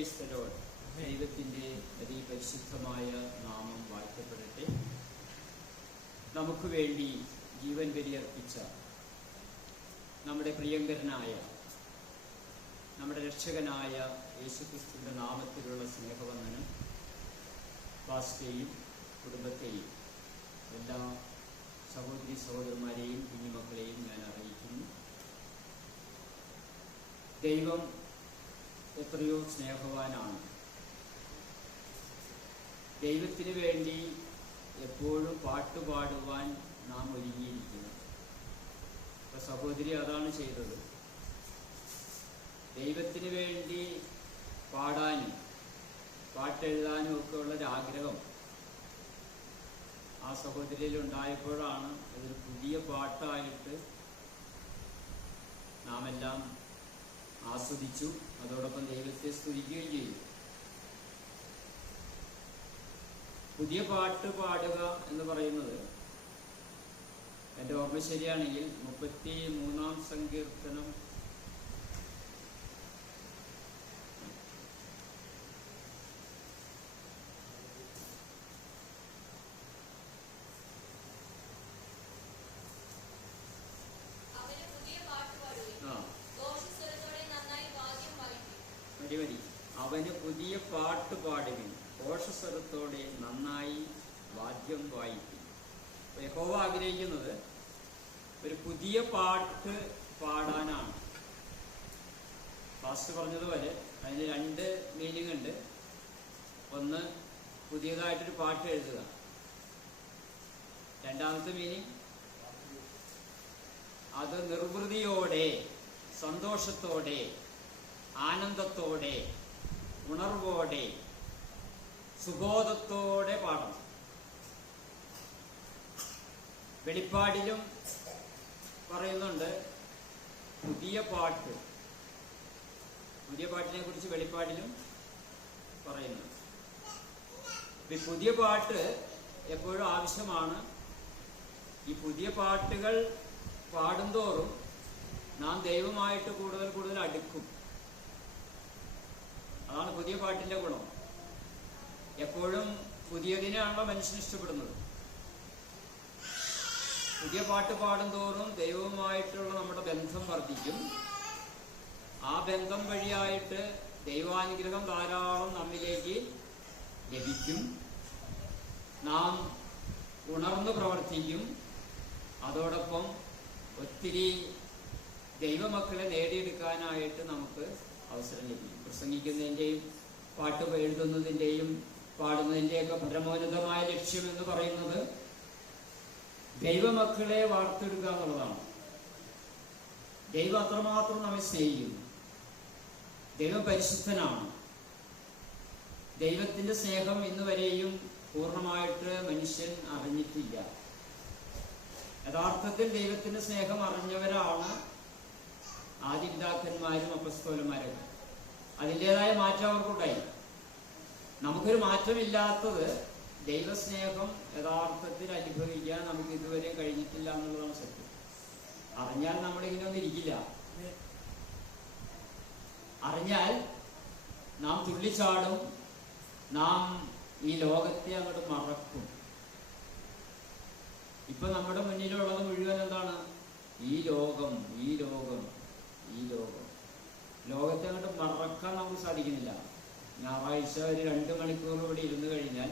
Praise the Lord. ദൈവത്തിൻ്റെ അതിപരിശുദ്ധമായ നാമം വാഴ്ത്തപ്പെടട്ടെ. നമുക്ക് വേണ്ടി ജീവൻ ബലിയർപ്പിച്ച നമ്മുടെ പ്രിയങ്കരനായ നമ്മുടെ രക്ഷകനായ യേശുക്രിസ്തുവിൻ്റെ നാമത്തിലുള്ള സ്നേഹവന്ദനം പാസ്റ്ററെയും കുടുംബത്തെയും എല്ലാ സഹോദരി സഹോദരന്മാരെയും കുഞ്ഞുമക്കളെയും ഞാൻ അറിയിക്കുന്നു. ദൈവം എത്രയോ സ്നേഹവാനാണ്. ദൈവത്തിന് വേണ്ടി എപ്പോഴും പാട്ടുപാടുവാൻ നാം ഒരുങ്ങിയിരിക്കുന്നു. അപ്പോൾ സഹോദരി അതാണ് ചെയ്തത്. ദൈവത്തിന് വേണ്ടി പാടാനും പാട്ടെഴുതാനും ഒക്കെ ഉള്ളൊരാഗ്രഹം ആ സഹോദരിയിൽ ഉണ്ടായപ്പോഴാണ് അതൊരു പുതിയ പാട്ടായിട്ട് നാം എല്ലാം ആസ്വദിച്ചു. അതോടൊപ്പം ദൈവത്തെ സ്തുതിക്കുകയും ചെയ്തു. പുതിയ പാട്ട് പാടുക എന്ന് പറയുന്നത് എൻ്റെ ഓർമ്മ ശരിയാണെങ്കിൽ 33-ാം സങ്കീർത്തനം അവന് പുതിയ പാട്ട് പാടുവിൻ, ഘോഷസ്വരത്തോടെ നന്നായി വാദ്യം വായിക്കും. യഹോവ ആഗ്രഹിക്കുന്നത് ഒരു പുതിയ പാട്ട് പാടാനാണ്. ഫാസ്റ്റ് പറഞ്ഞതുപോലെ അതിന് 2 മീനിങ് ഉണ്ട്. ഒന്ന്, പുതിയതായിട്ടൊരു പാട്ട് എഴുതുക. രണ്ടാമത്തെ മീനിങ്, അത് നിർവൃതിയോടെ, സന്തോഷത്തോടെ, ആനന്ദത്തോടെ, ഉണർവോടെ, സുബോധത്തോടെ പാടണം. വെളിപ്പാടിലും പറയുന്നുണ്ട് പുതിയ പാട്ട്. പുതിയ പാട്ടിനെ കുറിച്ച് വെളിപ്പാടിലും പറയുന്നുണ്ട്. ഈ പുതിയ പാട്ട് എപ്പോഴും ആവശ്യമാണ്. ഈ പുതിയ പാട്ടുകൾ പാടുന്തോറും നാം ദൈവമായിട്ട് കൂടുതൽ കൂടുതൽ അടുക്കും. അതാണ് പുതിയ പാട്ടിന്റെ ഗുണം. എപ്പോഴും പുതിയതിനെയാണല്ലോ മനുഷ്യൻ ഇഷ്ടപ്പെടുന്നത്. പുതിയ പാട്ട് പാടുന്തോറും ദൈവവുമായിട്ടുള്ള നമ്മുടെ ബന്ധം വർദ്ധിക്കും. ആ ബന്ധം വഴിയായിട്ട് ദൈവാനുഗ്രഹം ധാരാളം നമ്മിലേക്ക് ലഭിക്കും. നാം ഉണർന്നു പ്രവർത്തിക്കും. അതോടൊപ്പം ഒത്തിരി ദൈവമക്കളെ നേടിയെടുക്കാനായിട്ട് നമുക്ക് അവസരം ലഭിക്കും. പ്രസംഗിക്കുന്നതിൻ്റെയും പാട്ട് എഴുതുന്നതിൻ്റെയും പാടുന്നതിൻ്റെയൊക്കെ പരമോന്നതമായ ലക്ഷ്യം എന്ന് പറയുന്നത് ദൈവമക്കളെ വാർത്തെടുക്കുക എന്നുള്ളതാണ്. ദൈവം അത്രമാത്രം നമ്മെ സ്നേഹിക്കുന്നു. ദൈവം പരിശുദ്ധനാണ്. ദൈവത്തിൻ്റെ സ്നേഹം ഇന്നുവരെയും പൂർണ്ണമായിട്ട് മനുഷ്യൻ അറിഞ്ഞിട്ടില്ല. യഥാർത്ഥത്തിൽ ദൈവത്തിൻ്റെ സ്നേഹം അറിഞ്ഞവരാണ് ആദിപിതാക്കന്മാരും അപ്പസ്തോലന്മാരൊക്കെ. അതിൻ്റെതായ മാറ്റം അവർക്കുണ്ടായി. നമുക്കൊരു മാറ്റമില്ലാത്തത് ദൈവസ്നേഹം യഥാർത്ഥത്തിൽ അനുഭവിക്കാൻ നമുക്ക് ഇതുവരെ കഴിഞ്ഞിട്ടില്ല എന്നുള്ളതാണ് സത്യം. അറിഞ്ഞാൽ നമ്മളിങ്ങനെ ഒന്നും ഇരിക്കില്ല. അറിഞ്ഞാൽ നാം തുള്ളിച്ചാടും. നാം ഈ ലോകത്തെ അങ്ങോട്ട് മറക്കും. ഇപ്പൊ നമ്മുടെ മുന്നിലുള്ളത് മുഴുവൻ എന്താണ്? ഈ ലോകം, ഈ ലോകം, ഈ ലോകം. ലോകത്തെ അങ്ങോട്ട് മറക്കാൻ നമുക്ക് സാധിക്കുന്നില്ല. ഞായറാഴ്ച ഒരു 2 മണിക്കൂർ ഇവിടെ ഇരുന്ന് കഴിഞ്ഞാൽ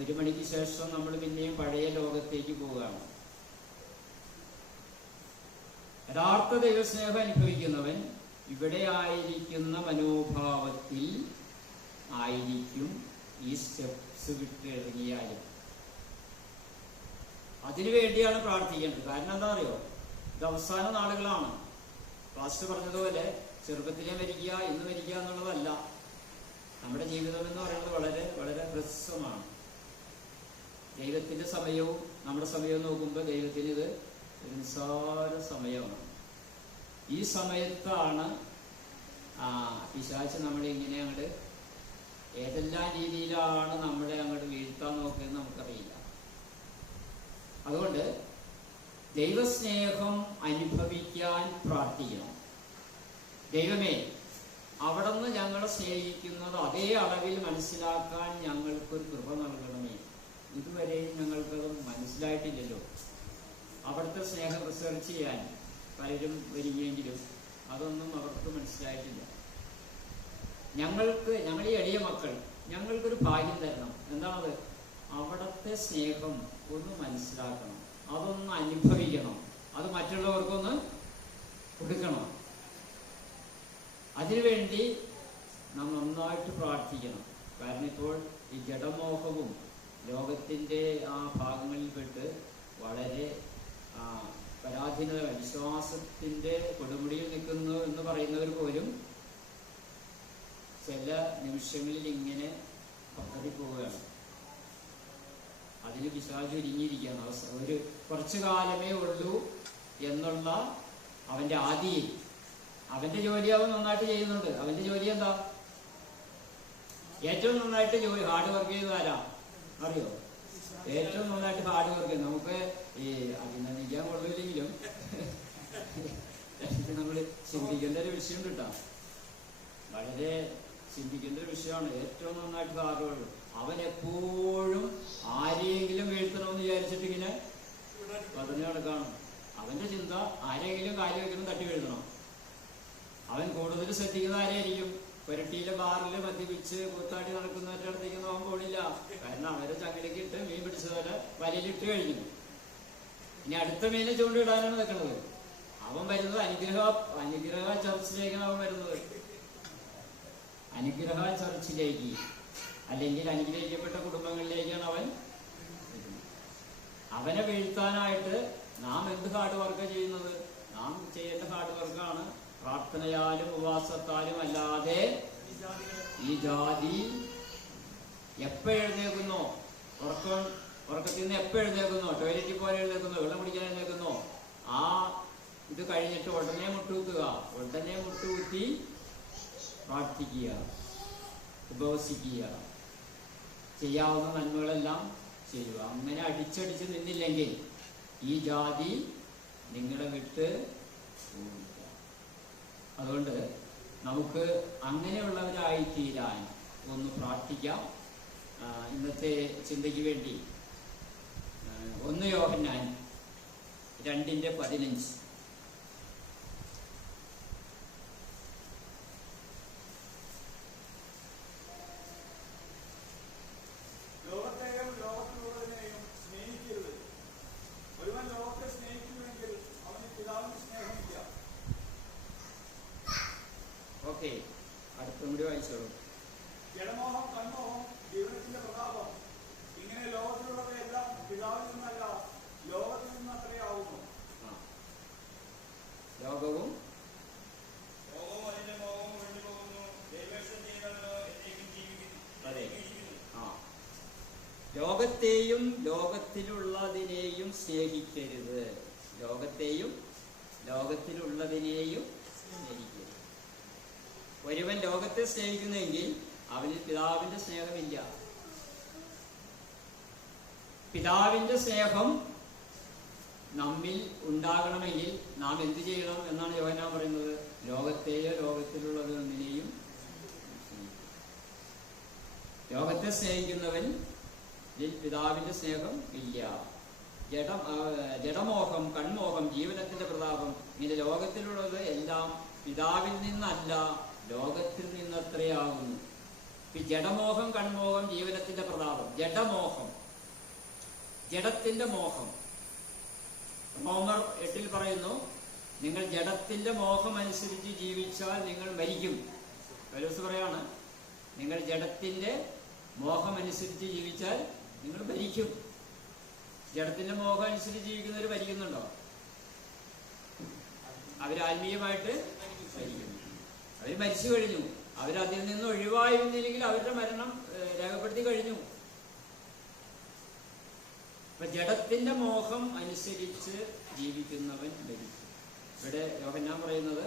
1 മണിക്ക് ശേഷം നമ്മൾ പിന്നെയും പഴയ ലോകത്തേക്ക് പോവുകയാണ്. യഥാർത്ഥ ദൈവസ്നേഹം അനുഭവിക്കുന്നവൻ ഇവിടെ ആയിരിക്കുന്ന മനോഭാവത്തിൽ ആയിരിക്കും ഈ സ്റ്റെപ്സ് വിട്ടിറങ്ങിയാലും. അതിനുവേണ്ടിയാണ് പ്രാർത്ഥിക്കേണ്ടത്. കാരണം എന്താ അറിയോ? ഇത് അവസാന നാളുകളാണ്. ഫാസ്റ്റ് പറഞ്ഞതുപോലെ ചെറുപ്പത്തിലേ മരിക്കുക, ഇന്ന് മരിക്കുക എന്നുള്ളതല്ല. നമ്മുടെ ജീവിതം എന്ന് പറയുന്നത് വളരെ വളരെ ഹ്രസ്വമാണ്. ദൈവത്തിൻ്റെ സമയവും നമ്മുടെ സമയവും നോക്കുമ്പോൾ ദൈവത്തിന് ഇത് ഒരു നിസ്സാര സമയമാണ്. ഈ സമയത്താണ് പിശാച് നമ്മളെ ഇങ്ങനെ അങ്ങോട്ട് ഏതെല്ലാം രീതിയിലാണ് നമ്മളെ അങ്ങോട്ട് വീഴ്ത്താൻ നോക്കിയെന്ന് നമുക്കറിയില്ല. അതുകൊണ്ട് ദൈവസ്നേഹം അനുഭവിക്കാൻ പ്രാർത്ഥിക്കണം. ദൈവമേ, അവിടുന്ന് ഞങ്ങളെ സ്നേഹിക്കുന്നത് അതേ അളവിൽ മനസ്സിലാക്കാൻ ഞങ്ങൾക്കൊരു കൃപ നൽകണമേ. ഇതുവരെയും ഞങ്ങൾക്കത് മനസ്സിലായിട്ടില്ലല്ലോ. അവിടുത്തെ സ്നേഹം റിസർച്ച് ചെയ്യാൻ പലരും വരികയെങ്കിലും അതൊന്നും അവർക്ക് മനസ്സിലായിട്ടില്ല. ഞങ്ങൾ ഈ എളിയ മക്കൾ ഞങ്ങൾക്കൊരു ഭാഗ്യം തരണം. എന്താണത്? അവിടുത്തെ സ്നേഹം ഒന്ന് മനസ്സിലാക്കണം, അതൊന്ന് അനുഭവിക്കണം, അത് മറ്റുള്ളവർക്കൊന്ന് കൊടുക്കണം. അതിനുവേണ്ടി നാം നന്നായിട്ട് പ്രാർത്ഥിക്കണം. കാരണം ഇപ്പോൾ ഈ ജഡമോഹവും ലോകത്തിൻ്റെ ആ ഭാഗങ്ങളിൽപ്പെട്ട് വളരെ പരാധീനത, വിശ്വാസത്തിൻ്റെ കൊടുമുടിയിൽ നിൽക്കുന്നു എന്ന് പറയുന്നവർ പോലും ചില നിമിഷങ്ങളിൽ ഇങ്ങനെ പദ്ധതിപ്പോവുകയാണ്. അതിന് പിശാച് ഒരുങ്ങിയിരിക്കുകയാണ്. ഒരു കുറച്ചു കാലമേ ഉള്ളൂ എന്നുള്ള അവൻ്റെ ആദിയിൽ അവൻ്റെ ജോലി അവൻ നന്നായിട്ട് ചെയ്യുന്നുണ്ട്. അവൻ്റെ ജോലി എന്താ? ഏറ്റവും നന്നായിട്ട് ഹാർഡ് വർക്ക് ചെയ്യുന്നത് ആരാ അറിയോ? ഏറ്റവും നന്നായിട്ട് ഹാർഡ് വർക്ക് ചെയ്യും. നമുക്ക് ഈ അഭിനന്ദിക്കാൻ കൊള്ളില്ലെങ്കിലും നമ്മൾ ചിന്തിക്കേണ്ട ഒരു വിഷയം കിട്ടാം. വളരെ ചിന്തിക്കേണ്ട ഒരു വിഷയമാണ്. ഏറ്റവും നന്നായിട്ട് ഹാർഡ് വർക്ക് അവൻ എപ്പോഴും ആരെയെങ്കിലും വീഴ്ത്തണമെന്ന് വിചാരിച്ചിട്ട് ഇങ്ങനെ പതിഞ്ഞു നടക്കാണ്. അവന്റെ ചിന്ത ആരെങ്കിലും കാര്യം വെക്കണം, തട്ടി വീഴ്ത്തണം. അവൻ കൂടുതൽ ശ്രദ്ധിക്കുന്ന ആരെയായിരിക്കും? പുരട്ടിയിലെ ബാറിൽ മദ്യപിച്ച് കൂത്താടി നടക്കുന്നവരുടെ അടുത്തേക്കൊന്നും അവൻ പോണില്ല. കാരണം അവരെ ചങ്ങലയ്ക്ക് ഇട്ട് മീൻ പിടിച്ചവരെ വലയിലിട്ട് കഴിഞ്ഞു. ഇനി അടുത്ത മീനെ ചൂണ്ടിടാനാണ് നിൽക്കുന്നത്. അവൻ വരുന്നത് അനുഗ്രഹ ചർച്ചിലേക്കാണ് അവൻ വരുന്നത്. അനുഗ്രഹ ചർച്ചിലേക്ക്, അല്ലെങ്കിൽ അനുഗ്രഹിക്കപ്പെട്ട കുടുംബങ്ങളിലേക്കാണ് അവനെ വീഴ്ത്താനായിട്ട് നാം എന്ത് ഹാർഡ് വർക്ക് ചെയ്യുന്നത്? നാം ചെയ്യേണ്ട ഹാർഡ് വർക്കാണ് പ്രാർത്ഥനയാലും ഉപവാസത്താലും. അല്ലാതെ ഈ ജാതി എപ്പോഴെഴുന്നേക്കുന്നോ, ഉറക്കത്തിൽ നിന്ന് എപ്പോഴെഴുന്നേക്കുന്നോ, ടോയ്ലറ്റിൽ പോലെ എഴുന്നേക്കുന്നോ, വെള്ളം കുടിക്കാൻ എഴുന്നേക്കുന്നോ, ആ ഇത് കഴിഞ്ഞിട്ട് ഉടനെ മുട്ടുകുത്തുക. ഉടനെ മുട്ടുകുത്തി പ്രാർത്ഥിക്കുക, ഉപവസിക്കുക, ചെയ്യാവുന്ന നന്മകളെല്ലാം ചെയ്യുക. അങ്ങനെ അടിച്ചടിച്ച് നിന്നില്ലെങ്കിൽ ഈ ജാതി നിങ്ങളെ വിട്ട് പോവില്ല. അതുകൊണ്ട് നമുക്ക് അങ്ങനെയുള്ളവരായി തീരാൻ ഒന്ന് പ്രാർത്ഥിക്കാം. ഇന്നത്തെ ചിന്തയ്ക്ക് വേണ്ടി 1 യോഹന്നാൻ 2:15 ഓക്കെ, അടുത്തും കൂടി വായിച്ചോളൂ. ജഡമോഹം, കൺമോഹം, ജീവനത്തിന്റെ പ്രതാപം, ഇങ്ങനെ ലോകത്തിലുള്ളവയെല്ലാം പിതാവിൽ നിന്നല്ല ലോകത്തിൽ നിന്ന് അത്രയാവുന്നു. ലോകവും അതിന്റെ മോഹവും ഒഴിഞ്ഞു പോകുന്നു. ദൈവേഷ്ടം ചെയ്യുന്നവനോ എന്നേക്കും ജീവിക്കുന്നു. അതെ, ലോകത്തെയും ലോകത്തിലുള്ളതിനെയും സ്നേഹിക്കരുത്. ലോകത്തെയും ലോകത്തിലുള്ളതിനെയും സ്നേഹിക്കരുത്. ഒരുവൻ ലോകത്തെ സ്നേഹിക്കുന്നെങ്കിൽ അവനിൽ പിതാവിന്റെ സ്നേഹമില്ല. പിതാവിന്റെ സ്നേഹം നമ്മിൽ ഉണ്ടാകണമെങ്കിൽ നാം എന്ത് ചെയ്യണം എന്നാണ് യോഹന്നാൻ പറയുന്നത്? ലോകത്തെയോ ലോകത്തിലുള്ളതൊന്നിനെയും ലോകത്തെ സ്നേഹിക്കുന്നവൻ പിതാവിന്റെ സ്നേഹം ഇല്ല. ജഡമോഹം, കൺമോഹം, ജീവനത്തിന്റെ പ്രതാപം, ഇങ്ങനെ ലോകത്തിലുള്ളത് എല്ലാം പിതാവിൽ നിന്നല്ല ലോകത്തിൽ നിന്നത്രയാകുന്നു. ജഡമോഹം, കൺമോഹം, ജീവനത്തിന്റെ പ്രതാപം. ജഡമോഹം, ജഡത്തിന്റെ മോഹം. റോമർ 8 പറയുന്നു, നിങ്ങൾ ജഡത്തിന്റെ മോഹം അനുസരിച്ച് ജീവിച്ചാൽ നിങ്ങൾ മരിക്കും. പൗലോസ് പറയാണ്, നിങ്ങൾ ജഡത്തിന്റെ മോഹം അനുസരിച്ച് ജീവിച്ചാൽ നിങ്ങൾ മരിക്കും. ജഡത്തിന്റെ മോഹം അനുസരിച്ച് ജീവിക്കുന്നവർ മരിക്കുന്നുണ്ടോ? അവരാത്മീയമായിട്ട് മരിക്കുന്നു. അവർ മരിച്ചു കഴിഞ്ഞു. അവരതിൽ നിന്ന് ഒഴിവായിരുന്നില്ലെങ്കിൽ അവരുടെ മരണം രേഖപ്പെടുത്തി കഴിഞ്ഞു. അപ്പൊ ജഡത്തിന്റെ മോഹം അനുസരിച്ച് ജീവിക്കുന്നവൻ മരിക്കും. ഇവിടെ യോഹന്നാൻ പറയുന്നത്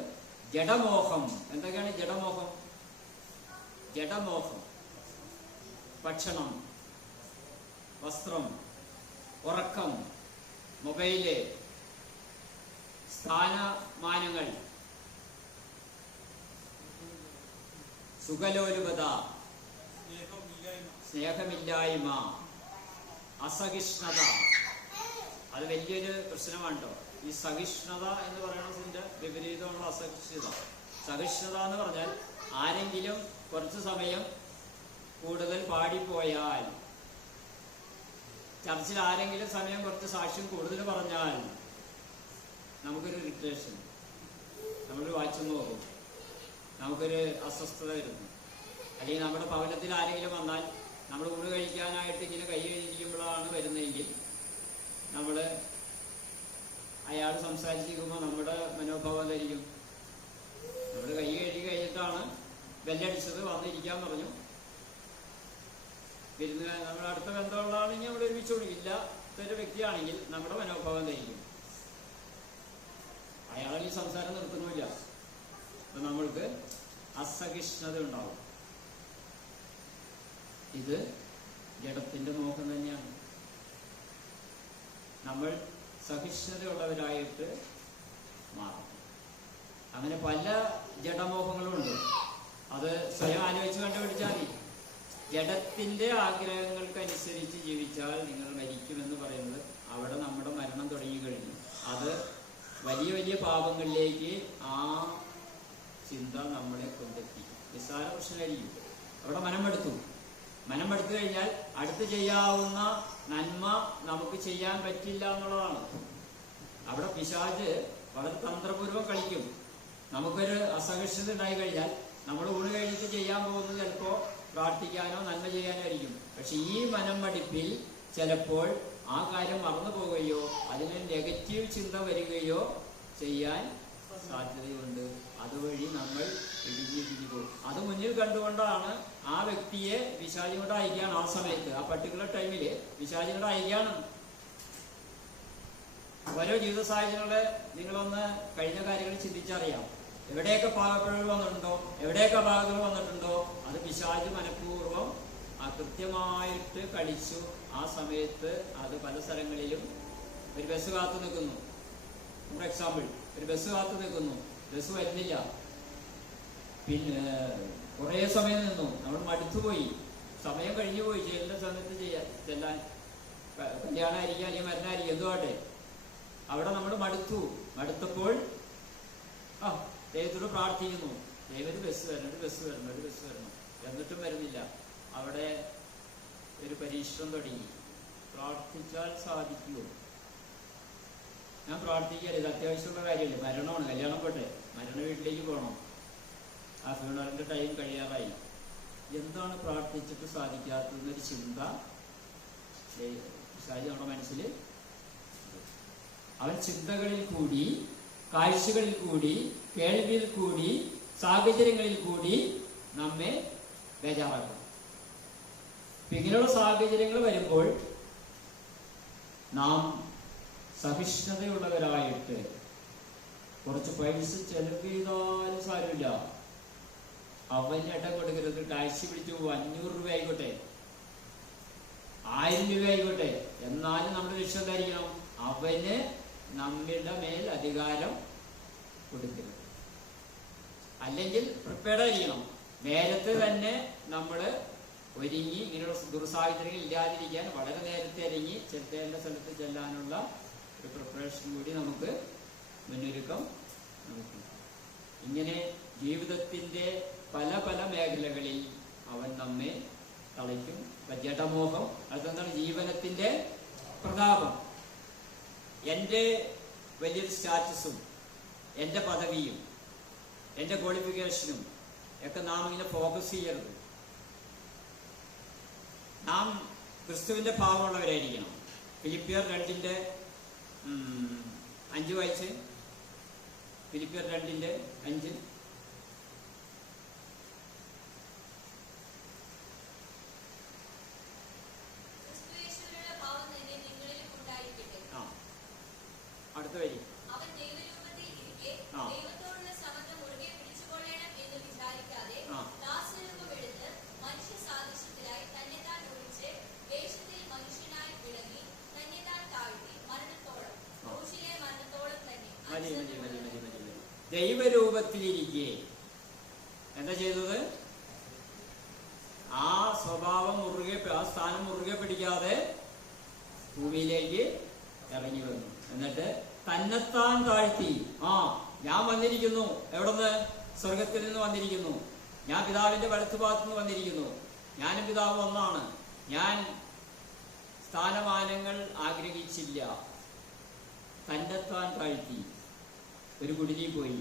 ജഡമോഹം. എന്തൊക്കെയാണ് ജഡമോഹം? ജഡമോഹം ഭക്ഷണം, വസ്ത്രം, ഉറക്കം, മൊബൈല്, സ്ഥാനമാനങ്ങൾ, സുഖലോലുപത, സ്നേഹമില്ലായ്മ, സ്നേഹമില്ലായ്മ, അസഹിഷ്ണുത. അത് വലിയൊരു പ്രശ്നമാണ് കേട്ടോ. ഈ സഹിഷ്ണുത എന്ന് പറയുന്നതിന്റെ വിപരീതമുള്ള അസഹിഷ്ണുത. സഹിഷ്ണുത എന്ന് പറഞ്ഞാൽ ആരെങ്കിലും കുറച്ചു സമയം കൂടുതൽ പാടിപ്പോയാൽ, ചർച്ചിൽ ആരെങ്കിലും സമയം കുറച്ച് സാക്ഷ്യം കൂടുതൽ പറഞ്ഞാൽ നമുക്കൊരു ഇറിറ്റേഷൻ, നമ്മളൊരു വായിച്ചു നോക്കും, നമുക്കൊരു അസ്വസ്ഥത വരുന്നു. അല്ലെങ്കിൽ നമ്മുടെ ഭവനത്തിൽ ആരെങ്കിലും വന്നാൽ നമ്മൾ ഊണ് കഴിക്കാനായിട്ട് ഇങ്ങനെ കൈ കഴിക്കുമ്പോഴാണ് വരുന്നതെങ്കിൽ നമ്മൾ അയാൾ സംസാരിച്ചിരിക്കുമ്പോൾ നമ്മുടെ മനോഭാവം ധരിക്കും. നമ്മൾ കൈ കഴുകി കഴിഞ്ഞിട്ടാണ് ബെല്ലടിച്ചത്, വന്നിരിക്കാൻ പറഞ്ഞു. വരുന്ന നമ്മുടെ അടുത്ത ബന്ധമുള്ളതാണെങ്കിൽ നമ്മൾ ഒരുമിച്ച് ഇല്ലാത്തൊരു വ്യക്തിയാണെങ്കിൽ നമ്മുടെ മനോഭാവം ധരിക്കും. അയാളെ ഈ സംസാരം നിർത്തുന്നില്ല. അപ്പൊ നമ്മൾക്ക് അസഹിഷ്ണുത ഉണ്ടാവും. ഇത് ജഡത്തിന്റെ നോക്കം തന്നെയാണ്. നമ്മൾ സഹിഷ്ണുതയുള്ളവരായിട്ട് മാറും. അങ്ങനെ പല ജഡമോഹങ്ങളുണ്ട്. അത് സ്വയം ആലോചിച്ച് കണ്ടുപിടിച്ചാൽ മതി. ജഡത്തിന്റെ ആഗ്രഹങ്ങൾക്കനുസരിച്ച് ജീവിച്ചാൽ നിങ്ങൾ മരിക്കുമെന്ന് പറയുന്നത് അവിടെ നമ്മുടെ മരണം തുടങ്ങി കഴിഞ്ഞു. അത് വലിയ വലിയ പാപങ്ങളിലേക്ക് ആ ചിന്ത നമ്മളെ കൊണ്ടെത്തിക്കും. നിസ്സാര പ്രശ്നമായിരിക്കും. അവിടെ മനം എടുത്തു കഴിഞ്ഞാൽ അടുത്ത് ചെയ്യാവുന്ന നന്മ നമുക്ക് ചെയ്യാൻ പറ്റില്ല എന്നുള്ളതാണ്. അവിടെ പിശാച് വളരെ തന്ത്രപൂർവ്വം കളിക്കും. നമുക്കൊരു അസഹിഷ്ണുത ഉണ്ടായി കഴിഞ്ഞാൽ നമ്മൾ ഊണ് കഴിഞ്ഞിട്ട് ചെയ്യാൻ പോകുന്നത് ചിലപ്പോൾ പ്രാർത്ഥിക്കാനോ നന്മ ചെയ്യാനോ ആയിരിക്കും. പക്ഷെ ഈ മനംമടിപ്പിൽ ചിലപ്പോൾ ആ കാര്യം മറന്നു പോവുകയോ അതിന് നെഗറ്റീവ് ചിന്ത വരികയോ ചെയ്യാൻ സാധ്യതയുണ്ട്. അതുവഴി നമ്മൾ ഇടിഞ്ഞിരിഞ്ഞു പോകും. അത് മുന്നിൽ കണ്ടുകൊണ്ടാണ് ആ വ്യക്തിയെ പിശാചിനോട് അയക്കുകയാണ്. ആ സമയത്ത് ആ പർട്ടിക്കുലർ ടൈമിൽ പിശാചിനോട് അയക്കുകയാണ്. ഓരോ ജീവിത സാഹചര്യങ്ങളെ നിങ്ങളൊന്ന് കഴിഞ്ഞ കാര്യങ്ങൾ ചിന്തിച്ചറിയാം. എവിടെയൊക്കെ പാകപ്പിഴകൾ വന്നിട്ടുണ്ടോ, എവിടെയൊക്കെ അപാകതകൾ വന്നിട്ടുണ്ടോ, അത് പിശാച് മനഃപൂർവ്വം കൃത്യമായിട്ട് കളിച്ചു. ആ സമയത്ത് അത് പല സ്ഥലങ്ങളിലും ഒരു ബസ് കാത്തു നിൽക്കുന്നു. ഫോർ എക്സാമ്പിൾ, ഒരു ബസ് കാത്തു നിൽക്കുന്നു, ബസ് വരുന്നില്ല. പിന്നെ കുറേ സമയം നിന്നു, നമ്മൾ മടുത്തുപോയി, സമയം കഴിഞ്ഞു പോയി. ചെല്ലുന്ന സമയത്ത് ചെല്ലാൻ കല്യാണമായിരിക്കും അല്ലെങ്കിൽ മരണമായിരിക്കും, എന്തുവാട്ടെ. അവിടെ നമ്മൾ മടുത്തപ്പോൾ ദൈവത്തോട് പ്രാർത്ഥിക്കുന്നു, ദൈവം ബസ് വരണം. എന്നിട്ടും വരുന്നില്ല. അവിടെ ഒരു പരീക്ഷണം തുടങ്ങി. പ്രാർത്ഥിച്ചാൽ സാധിക്കുമോ? ഞാൻ പ്രാർത്ഥിക്കാറ്. ഇത് അത്യാവശ്യമുള്ള കാര്യമല്ലേ. മരണമാണ്, കല്യാണം പോട്ടെ, മരണ വീട്ടിലേക്ക് പോകണം. ആ ഫ്യൂണറിന്റെ ടൈം കഴിയാറായി. എന്താണ് പ്രാർത്ഥിച്ചിട്ട് സാധിക്കാത്തതെന്നൊരു ചിന്ത നമ്മുടെ മനസ്സിൽ. അവൻ ചിന്തകളിൽ കൂടി, കാഴ്ചകളിൽ കൂടി, കേൾവിയിൽ കൂടി, സാഹചര്യങ്ങളിൽ കൂടി നമ്മെ ബേജാറാക്കും. ഇങ്ങനെയുള്ള സാഹചര്യങ്ങൾ വരുമ്പോൾ നാം സഹിഷ്ണുതയുള്ളവരായിട്ട് കുറച്ച് പൈസ ചെലവ് ചെയ്താലും സാരമില്ല. അവന് ഇടം കൊടുക്കരുത്. ടാക്സി പിടിച്ചു 500 രൂപ ആയിക്കോട്ടെ, 1000 രൂപ ആയിക്കോട്ടെ, എന്നാലും നമ്മുടെ ലക്ഷ്യം എന്തായിരിക്കണം? അവന് നമ്മളുടെ മേൽ അധികാരം കൊടുക്കരുത്. അല്ലെങ്കിൽ പ്രിപ്പയർഡ് ആയിരിക്കണം. നേരത്തെ തന്നെ നമ്മൾ ഒരുങ്ങി ഇങ്ങനെയുള്ള ദുർസാഹചര്യങ്ങൾ ഇല്ലാതിരിക്കാൻ വളരെ നേരത്തെ ഒരുങ്ങി ചെല്ലേണ്ട സ്ഥലത്ത് ചെല്ലാനുള്ള ഒരു പ്രിപ്പറേഷൻ കൂടി നമുക്ക് മുന്നൊരുക്കം നമുക്ക്. ഇങ്ങനെ ജീവിതത്തിന്റെ പല പല മേഖലകളിൽ അവൻ നമ്മെ തളയ്ക്കും. ജഡമോഹം അതെന്താണ്? ജീവനത്തിന്റെ പ്രതാപം. എൻ്റെ വലിയൊരു സ്റ്റാറ്റസും എൻ്റെ പദവിയും എൻ്റെ ക്വാളിഫിക്കേഷനും ഒക്കെ നാം ഇങ്ങനെ ഫോക്കസ് ചെയ്യരുത്. നാം ക്രിസ്തുവിന്റെ ഭാവമുള്ളവരായിരിക്കണം. ഫിലിപ്പിയർ 2:5 വായിച്ച്. ഫിലിപ്പിയർ 2:5. അടുത്ത വരി. ദൈവരൂപത്തിലിരിക്കെ എന്താ ചെയ്തത്? സ്വഭാവം ആ സ്ഥാനം മുറുകെ പിടിക്കാതെ ഭൂമിയിലേക്ക് ഇറങ്ങി വന്നു. എന്നിട്ട് തന്നെത്താൻ താഴ്ത്തി. ഞാൻ വന്നിരിക്കുന്നു. എവിടുന്ന്? സ്വർഗത്തിൽ നിന്ന് വന്നിരിക്കുന്നു. ഞാൻ പിതാവിന്റെ വലത്തുഭാഗത്തു നിന്ന് വന്നിരിക്കുന്നു. ഞാനും പിതാവ് ഒന്നാണ്. ഞാൻ സ്ഥാനമാനങ്ങൾ ആഗ്രഹിച്ചില്ല. തന്നെത്താൻ താഴ്ത്തി. ഒരു കുടിലിൽ പോയി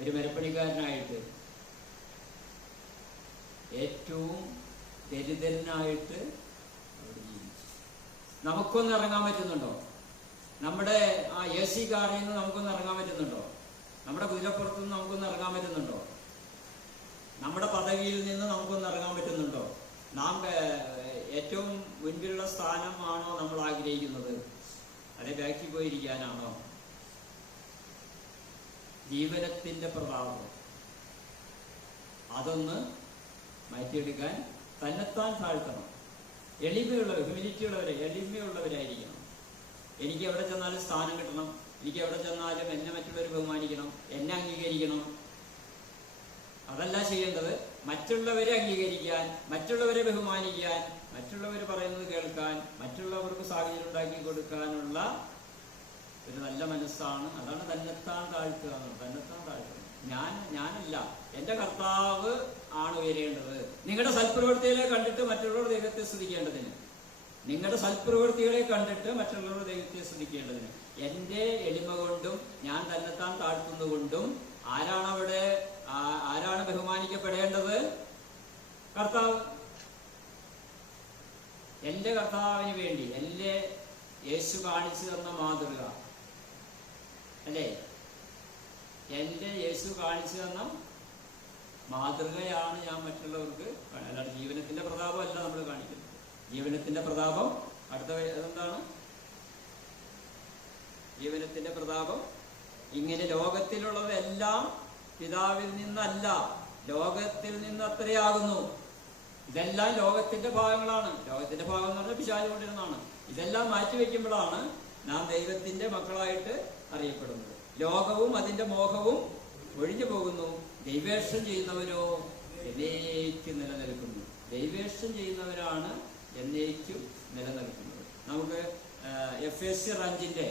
ഒരു മരപ്പണിക്കാരനായിട്ട്, ഏറ്റവും ദരിദ്രനായിട്ട് അവിടെ ജീവിച്ചു. നമുക്കൊന്ന് ഇറങ്ങാൻ പറ്റുന്നുണ്ടോ? നമ്മുടെ ആ AC കാറിൽ നിന്ന് നമുക്കൊന്ന് ഇറങ്ങാൻ പറ്റുന്നുണ്ടോ? നമ്മുടെ കുതിരപ്പുറത്തു നിന്ന് നമുക്കൊന്ന് ഇറങ്ങാൻ പറ്റുന്നുണ്ടോ? നമ്മുടെ പദവിയിൽ നിന്ന് നമുക്കൊന്ന് ഇറങ്ങാൻ പറ്റുന്നുണ്ടോ? നാം ഏറ്റവും മുൻപിലുള്ള സ്ഥാനമാണോ നമ്മൾ ആഗ്രഹിക്കുന്നത്? അതെ ബാക്കിൽ പോയിരിക്കാനാണോ? ജീവനത്തിന്റെ പ്രഭാവം അതൊന്ന് മാറ്റിയെടുക്കാൻ തന്നെത്താൻ താഴ്ത്തണം. എളിമയുള്ളവരായിരിക്കണം. എനിക്ക് എവിടെ ചെന്നാലും സ്ഥാനം കിട്ടണം. എനിക്ക് എവിടെ ചെന്നാലും എന്നെ മറ്റുള്ളവർ ബഹുമാനിക്കണം, എന്നെ അംഗീകരിക്കണം. അതല്ല ചെയ്യേണ്ടത്. മറ്റുള്ളവരെ അംഗീകരിക്കാൻ, മറ്റുള്ളവരെ ബഹുമാനിക്കാൻ, മറ്റുള്ളവർ പറയുന്നത് കേൾക്കാൻ, മറ്റുള്ളവർക്ക് സാഹചര്യം ഉണ്ടാക്കി കൊടുക്കാനുള്ള ഒരു നല്ല മനസ്സാണ്. അതാണ് തന്നെത്താൻ താഴ്ത്തുക. തന്നെത്താൻ താഴ്ത്തുക. ഞാനല്ല, എന്റെ കർത്താവ് ആണ് ഉയരേണ്ടത്. നിങ്ങളുടെ സൽപ്രവൃത്തികളെ കണ്ടിട്ട് മറ്റുള്ളവരുടെ ദൈവത്തെ സ്തുതിക്കേണ്ടതിന്, നിങ്ങളുടെ സൽപ്രവൃത്തികളെ കണ്ടിട്ട് മറ്റുള്ളവരുടെ ദൈവത്തെ സ്തുതിക്കേണ്ടതിന്, എന്റെ എളിമ കൊണ്ടും ഞാൻ തന്നെത്താൻ താഴ്ത്തുന്നതുകൊണ്ടും ആരാണ് ബഹുമാനിക്കപ്പെടേണ്ടത്? കർത്താവ്. എന്റെ കർത്താവിന് വേണ്ടി എന്റെ യേശു കാണിച്ചു തന്ന മാതൃക അല്ലേ? എന്റെ യേശു കാണിച്ചു തന്ന മാതൃകയാണ് ഞാൻ മറ്റുള്ളവർക്ക്. അല്ലാതെ ജീവനത്തിന്റെ പ്രതാപം അല്ല നമ്മൾ കാണിക്കുന്നത്. ജീവനത്തിന്റെ പ്രതാപം അടുത്ത എന്താണ്? ജീവനത്തിന്റെ പ്രതാപം ഇങ്ങനെ ലോകത്തിലുള്ളതെല്ലാം പിതാവിൽ നിന്നല്ല, ലോകത്തിൽ നിന്ന് അത്രയാകുന്നു. ഇതെല്ലാം ലോകത്തിന്റെ ഭാഗങ്ങളാണ്. ലോകത്തിന്റെ ഭാഗം എന്ന് പറഞ്ഞാൽ പിശാച് കൊണ്ടിരുന്നതാണ്. ഇതെല്ലാം മാറ്റിവെക്കുമ്പോഴാണ് നാം ദൈവത്തിന്റെ മക്കളായിട്ട് അറിയപ്പെടുന്നത്. ലോകവും അതിന്റെ മോഹവും ഒഴിഞ്ഞു പോകുന്നു. ദൈവേഷ്ടം ചെയ്യുന്നവരോ എന്നേക്കും നിലനിൽക്കുന്നു. ദൈവേഷ്ടം ചെയ്യുന്നവരാണ് എന്നേക്കും നിലനിൽക്കുന്നത്. നമുക്ക് എഫേസ്യർ 5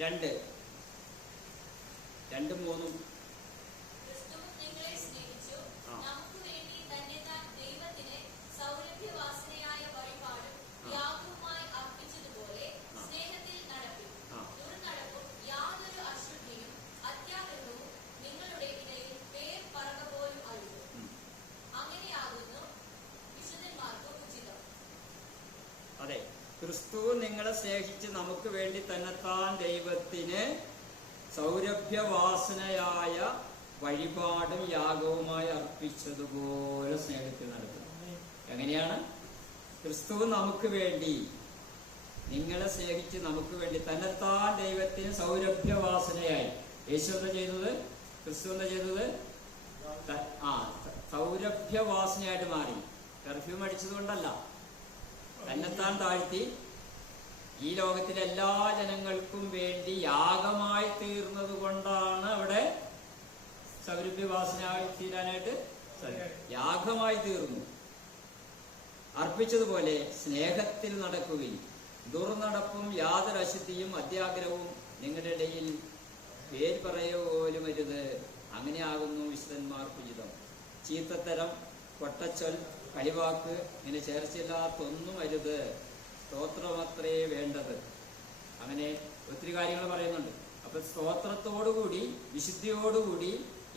2, 2, 3 അതെ, ക്രിസ്തു നിങ്ങളെ സ്നേഹിച്ച് നമുക്ക് വേണ്ടി തന്നെത്താൻ ദൈവത്തിന് സൗരഭ്യവാസനയായ വഴിപാടും യാഗവുമായി അർപ്പിച്ചതുപോലെ സ്നേഹത്തിൽ നടത്തുന്നു. എങ്ങനെയാണ്? ക്രിസ്തു നമുക്ക് വേണ്ടി, നിങ്ങളെ സ്നേഹിച്ച് നമുക്ക് വേണ്ടി തന്നെത്താൻ ദൈവത്തിന് സൗരഭ്യവാസനയായി. യേശു എന്താ ചെയ്തത്? ക്രിസ്തു എന്താ ചെയ്തത്? സൗരഭ്യവാസനയായിട്ട് മാറി. പെർഫ്യൂം അടിച്ചത് കൊണ്ടല്ല, തന്നെത്താൻ താഴ്ത്തി ഈ ലോകത്തിലെ എല്ലാ ജനങ്ങൾക്കും വേണ്ടി യാഗമായി തീർന്നത് കൊണ്ടാണ് അവിടെ സൗരഭ്യവാസനയായി തീരാനായിട്ട് യാഗമായി തീർന്നു. അർപ്പിച്ചതുപോലെ സ്നേഹത്തിൽ നടക്കുകയും ദുർനടപ്പും യാതൊരു അശുദ്ധിയും അത്യാഗ്രഹവും നിങ്ങളുടെ ഇടയിൽ പേര് പറയുക പോലും അരുത്. അങ്ങനെയാകുന്നു വിശുദ്ധന്മാർക്ക് ഉചിതം. ചീത്തത്തരം, പൊട്ടച്ചൊൽ, കളിവാക്ക് ഇങ്ങനെ ചേർച്ചയില്ലാത്തൊന്നും അരുത്. സ്തോത്രമത്രേ വേണ്ടത്. അങ്ങനെ ഒത്തിരി കാര്യങ്ങൾ പറയുന്നുണ്ട്. അപ്പൊ സ്തോത്രത്തോടുകൂടി വിശുദ്ധിയോടുകൂടി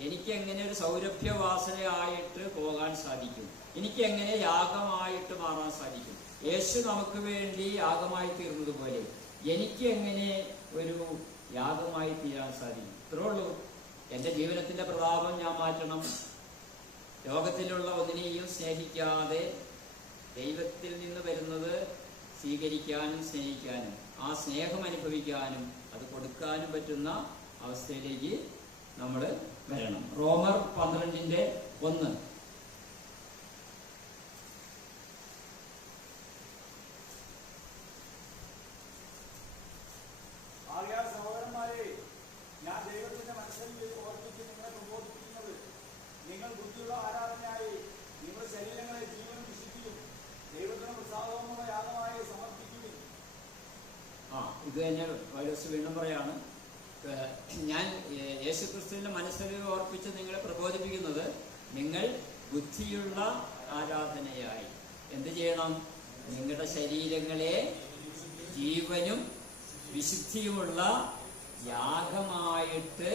എനിക്ക് എങ്ങനെ ഒരു സൗരഭ്യവാസനയായിട്ട് പോകാൻ സാധിക്കും? എനിക്ക് എങ്ങനെ യാഗമായിട്ട് മാറാൻ സാധിക്കും? യേശു നമുക്ക് വേണ്ടി യാഗമായി തീർന്നതുപോലെ എനിക്ക് എങ്ങനെ ഒരു യാഗമായി തീരാൻ സാധിക്കും? ഇത്രേ ഉള്ളൂ. എന്റെ ജീവിതത്തിന്റെ പ്രതാപം ഞാൻ മാറ്റണം. ലോകത്തിലുള്ള ഒന്നിനെയും സ്നേഹിക്കാതെ ദൈവത്തിൽ നിന്ന് വരുന്നത് സ്വീകരിക്കാനും സ്നേഹിക്കാനും ആ സ്നേഹം അനുഭവിക്കാനും അത് കൊടുക്കാനും പറ്റുന്ന അവസ്ഥയിലേക്ക് നമ്മൾ വരണം. റോമർ 12:1. ആകയാൽ സഹോദരന്മാരെ നിങ്ങൾ ബുദ്ധിയുള്ള ആരാധനയായി നിങ്ങളുടെ ശരീരങ്ങളെ ജീവനും വിശുദ്ധിയും ദൈവത്തിന് പ്രസാദവുമുള്ള യാഗമായി സമർപ്പിക്കുകയും. ഇത് തന്നെ പൗലോസ് വീണ്ടും പറയാണ്, ഞാൻ യേശുക്രിസ്തുവിന്റെ മനസ്സിൽ ഓർപ്പിച്ച് നിങ്ങളെ പ്രബോധിപ്പിക്കുന്നത് നിങ്ങൾ ബുദ്ധിയുള്ള ആരാധനയായി എന്ത് ചെയ്യണം? നിങ്ങളുടെ ശരീരങ്ങളെ ജീവനും വിശുദ്ധിയുമുള്ള യാഗമായിട്ട്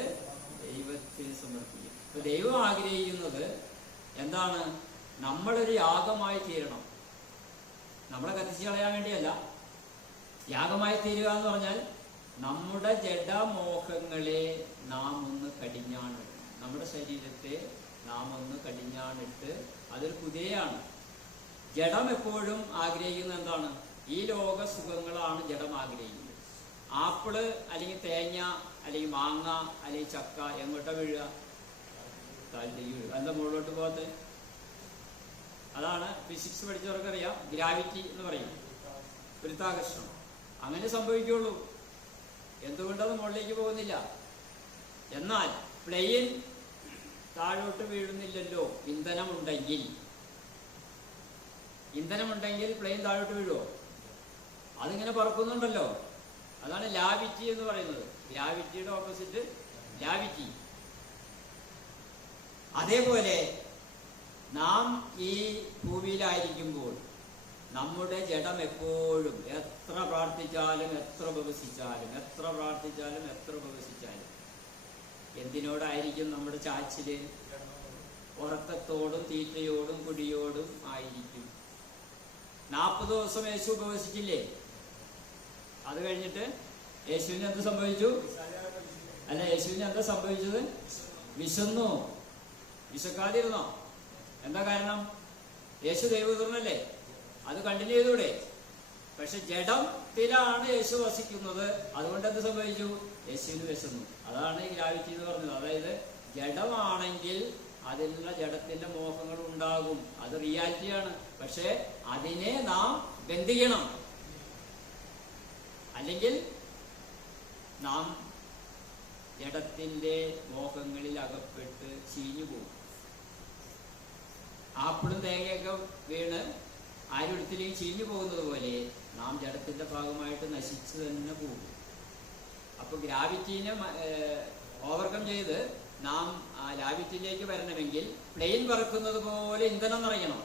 ദൈവത്തിന് സമർപ്പിക്കും. ഇപ്പൊ ദൈവം ആഗ്രഹിക്കുന്നത് എന്താണ്? നമ്മളൊരു യാഗമായി തീരണം. നമ്മളെ കത്തിച്ച് കളയാൻ വേണ്ടിയല്ല. യാഗമായി തീരുക എന്ന് പറഞ്ഞാൽ നമ്മുടെ ജഡമോഹങ്ങളെ നാം ഒന്ന് കടിഞ്ഞാണിടണം. നമ്മുടെ ശരീരത്തെ നാം ഒന്ന് കടിഞ്ഞാണിട്ട് അതൊരു കുതിരയാണ്. ജഡം എപ്പോഴും ആഗ്രഹിക്കുന്നത് എന്താണ്? ഈ ലോക സുഖങ്ങളാണ് ജഡം ആഗ്രഹിക്കുന്നത്. ആപ്പിള് അല്ലെങ്കിൽ തേങ്ങ അല്ലെങ്കിൽ മാങ്ങ അല്ലെങ്കിൽ ചക്ക എങ്ങോട്ടാ വീഴുക? താഴത്തേക്ക് വീഴുക. എന്താ മുകളിലോട്ട് പോകാത്ത? അതാണ് ഫിസിക്സ് പഠിച്ചവർക്കറിയാം, ഗ്രാവിറ്റി എന്ന് പറയും, ഗുരുത്വാകർഷണം. അങ്ങനെ സംഭവിക്കുള്ളൂ. എന്തുകൊണ്ടത് മുകളിലേക്ക് പോകുന്നില്ല? എന്നാൽ പ്ലെയിൻ താഴോട്ട് വീഴുന്നില്ലല്ലോ. ഇന്ധനമുണ്ടെങ്കിൽ പ്ലെയിൻ താഴോട്ട് വീഴുമോ? അതിങ്ങനെ പറക്കുന്നുണ്ടല്ലോ. അതാണ് ലാവിറ്റി എന്ന് പറയുന്നത്. ഗ്രാവിറ്റിയുടെ ഓപ്പോസിറ്റ് ലാവിറ്റി. അതേപോലെ നാം ഈ ഭൂമിയിലായിരിക്കുമ്പോൾ നമ്മുടെ ജഡം എപ്പോഴും എത്ര പ്രാർത്ഥിച്ചാലും എത്ര ഉപവസിച്ചാലും എന്തിനോടായിരിക്കും നമ്മുടെ ചാച്ചില്? ഉറക്കത്തോടും തീറ്റയോടും കുടിയോടും ആയിരിക്കും. 40 ദിവസം യേശു ഉപവസിച്ചില്ലേ? അത് കഴിഞ്ഞിട്ട് യേശുവിന് എന്ത് സംഭവിച്ചു? യേശുവിന് എന്താ സംഭവിച്ചത്? വിശന്നു. വിശക്കാതിരുന്നോ? എന്താ കാരണം? യേശു ദൈവപുത്രനല്ലേ, അത് കണ്ടിന്യൂ ചെയ്തൂടെ? പക്ഷെ ജഡത്തിലാണ് യേശു വസിക്കുന്നത്. അതുകൊണ്ട് എന്ത് സംഭവിച്ചു? യേശുവിന് വിശന്നു. അതാണ് ഈ ഗ്രാവിറ്റി എന്ന് പറഞ്ഞത്. അതായത് ജഡമാണെങ്കിൽ അതിലുള്ള ജഡത്തിന്റെ മോഹങ്ങൾ ഉണ്ടാകും. അത് റിയാലിറ്റിയാണ്. പക്ഷെ അതിനെ നാം ബന്ധിക്കണം. അല്ലെങ്കിൽ നാം ജഡത്തിന്റെ മോഹങ്ങളിൽ അകപ്പെട്ട് ചീഞ്ഞു പോകും. ആപ്പിളും തേങ്ങയൊക്കെ വീണ് ആരുടത്തിലേക്ക് ചീഞ്ഞു പോകുന്നത് പോലെ നാം ജഡത്തിന്റെ ഭാഗമായിട്ട് നശിച്ചു തന്നെ പോകും. അപ്പൊ ഗ്രാവിറ്റീനെ ഓവർകം ചെയ്ത് നാം ആ ലാവിറ്റിയിലേക്ക് വരണമെങ്കിൽ പ്ലെയിൻ പറക്കുന്നത് പോലെ ഇന്ധനം നിറയ്ക്കണം.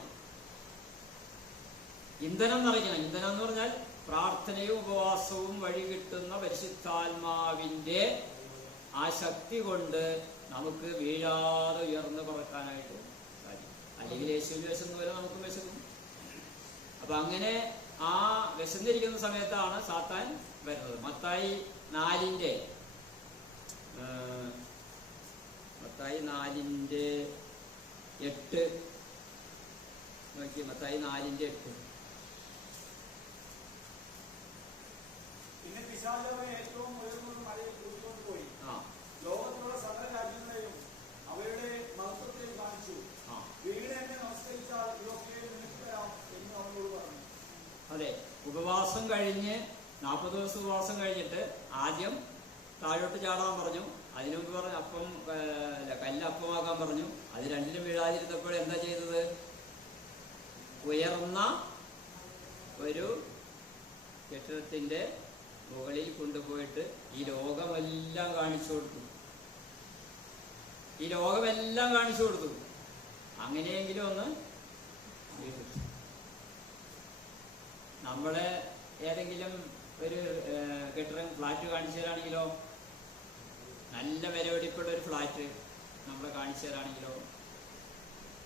ഇന്ധനം എന്ന് പറഞ്ഞാൽ പ്രാർത്ഥനയും ഉപവാസവും വഴി കിട്ടുന്ന പരിശുദ്ധാത്മാവിന്റെ ആ ശക്തി കൊണ്ട് നമുക്ക് വീഴാതെ ഉയർന്നു പറക്കാനായിട്ട് സാധിക്കും. അല്ലെങ്കിൽ യേശുവിന് വിശന്ന പോലെ നമുക്ക് വിശക്കും. അപ്പൊ അങ്ങനെ ആ വിശന്നിരിക്കുന്ന സമയത്താണ് സാത്താൻ വരുന്നത്. മത്തായി 4:8 നോക്കി. മത്തായി 4:8. പിന്നെ പിശാചവനെ ഏറ്റവും ഉയർന്ന മലയിൽ കൂട്ടിക്കൊണ്ട് പോയി ലോകത്തിലുള്ള സകല രാജ്യങ്ങളെയും അവരുടെ മഹത്വത്തെയും കാണിച്ചു. വീട് എന്നെ നമസ്കരിച്ചാൽ ഇതൊക്കെ നിനക്ക് തരാം എന്ന് അവനോട് പറഞ്ഞു. അതെ, ഉപവാസം കഴിഞ്ഞ് 40 ദിവസം ഉപവാസം കഴിഞ്ഞിട്ട് ആദ്യം താഴോട്ട് ചാടാൻ പറഞ്ഞു. അതിനു മുമ്പ് പറഞ്ഞു കല്ല് അപ്പമാക്കാൻ പറഞ്ഞു. അത് രണ്ടിലും വീഴാതിരുന്നപ്പോൾ എന്താ ചെയ്തത്? ഉയർന്ന ഒരു കെട്ടിടത്തിന്റെ മുകളിൽ കൊണ്ടുപോയിട്ട് ഈ ലോകമെല്ലാം കാണിച്ചു കൊടുത്തു. അങ്ങനെയെങ്കിലും ഒന്ന് നമ്മളെ ഏതെങ്കിലും ഒരു കെട്ടിടം ഫ്ലാറ്റ് കാണിച്ചു തരാണെങ്കിലോ, നല്ല വിലപിടിപ്പുള്ള ഒരു ഫ്ലാറ്റ് നമ്മളെ കാണിച്ചു തരാണെങ്കിലോ,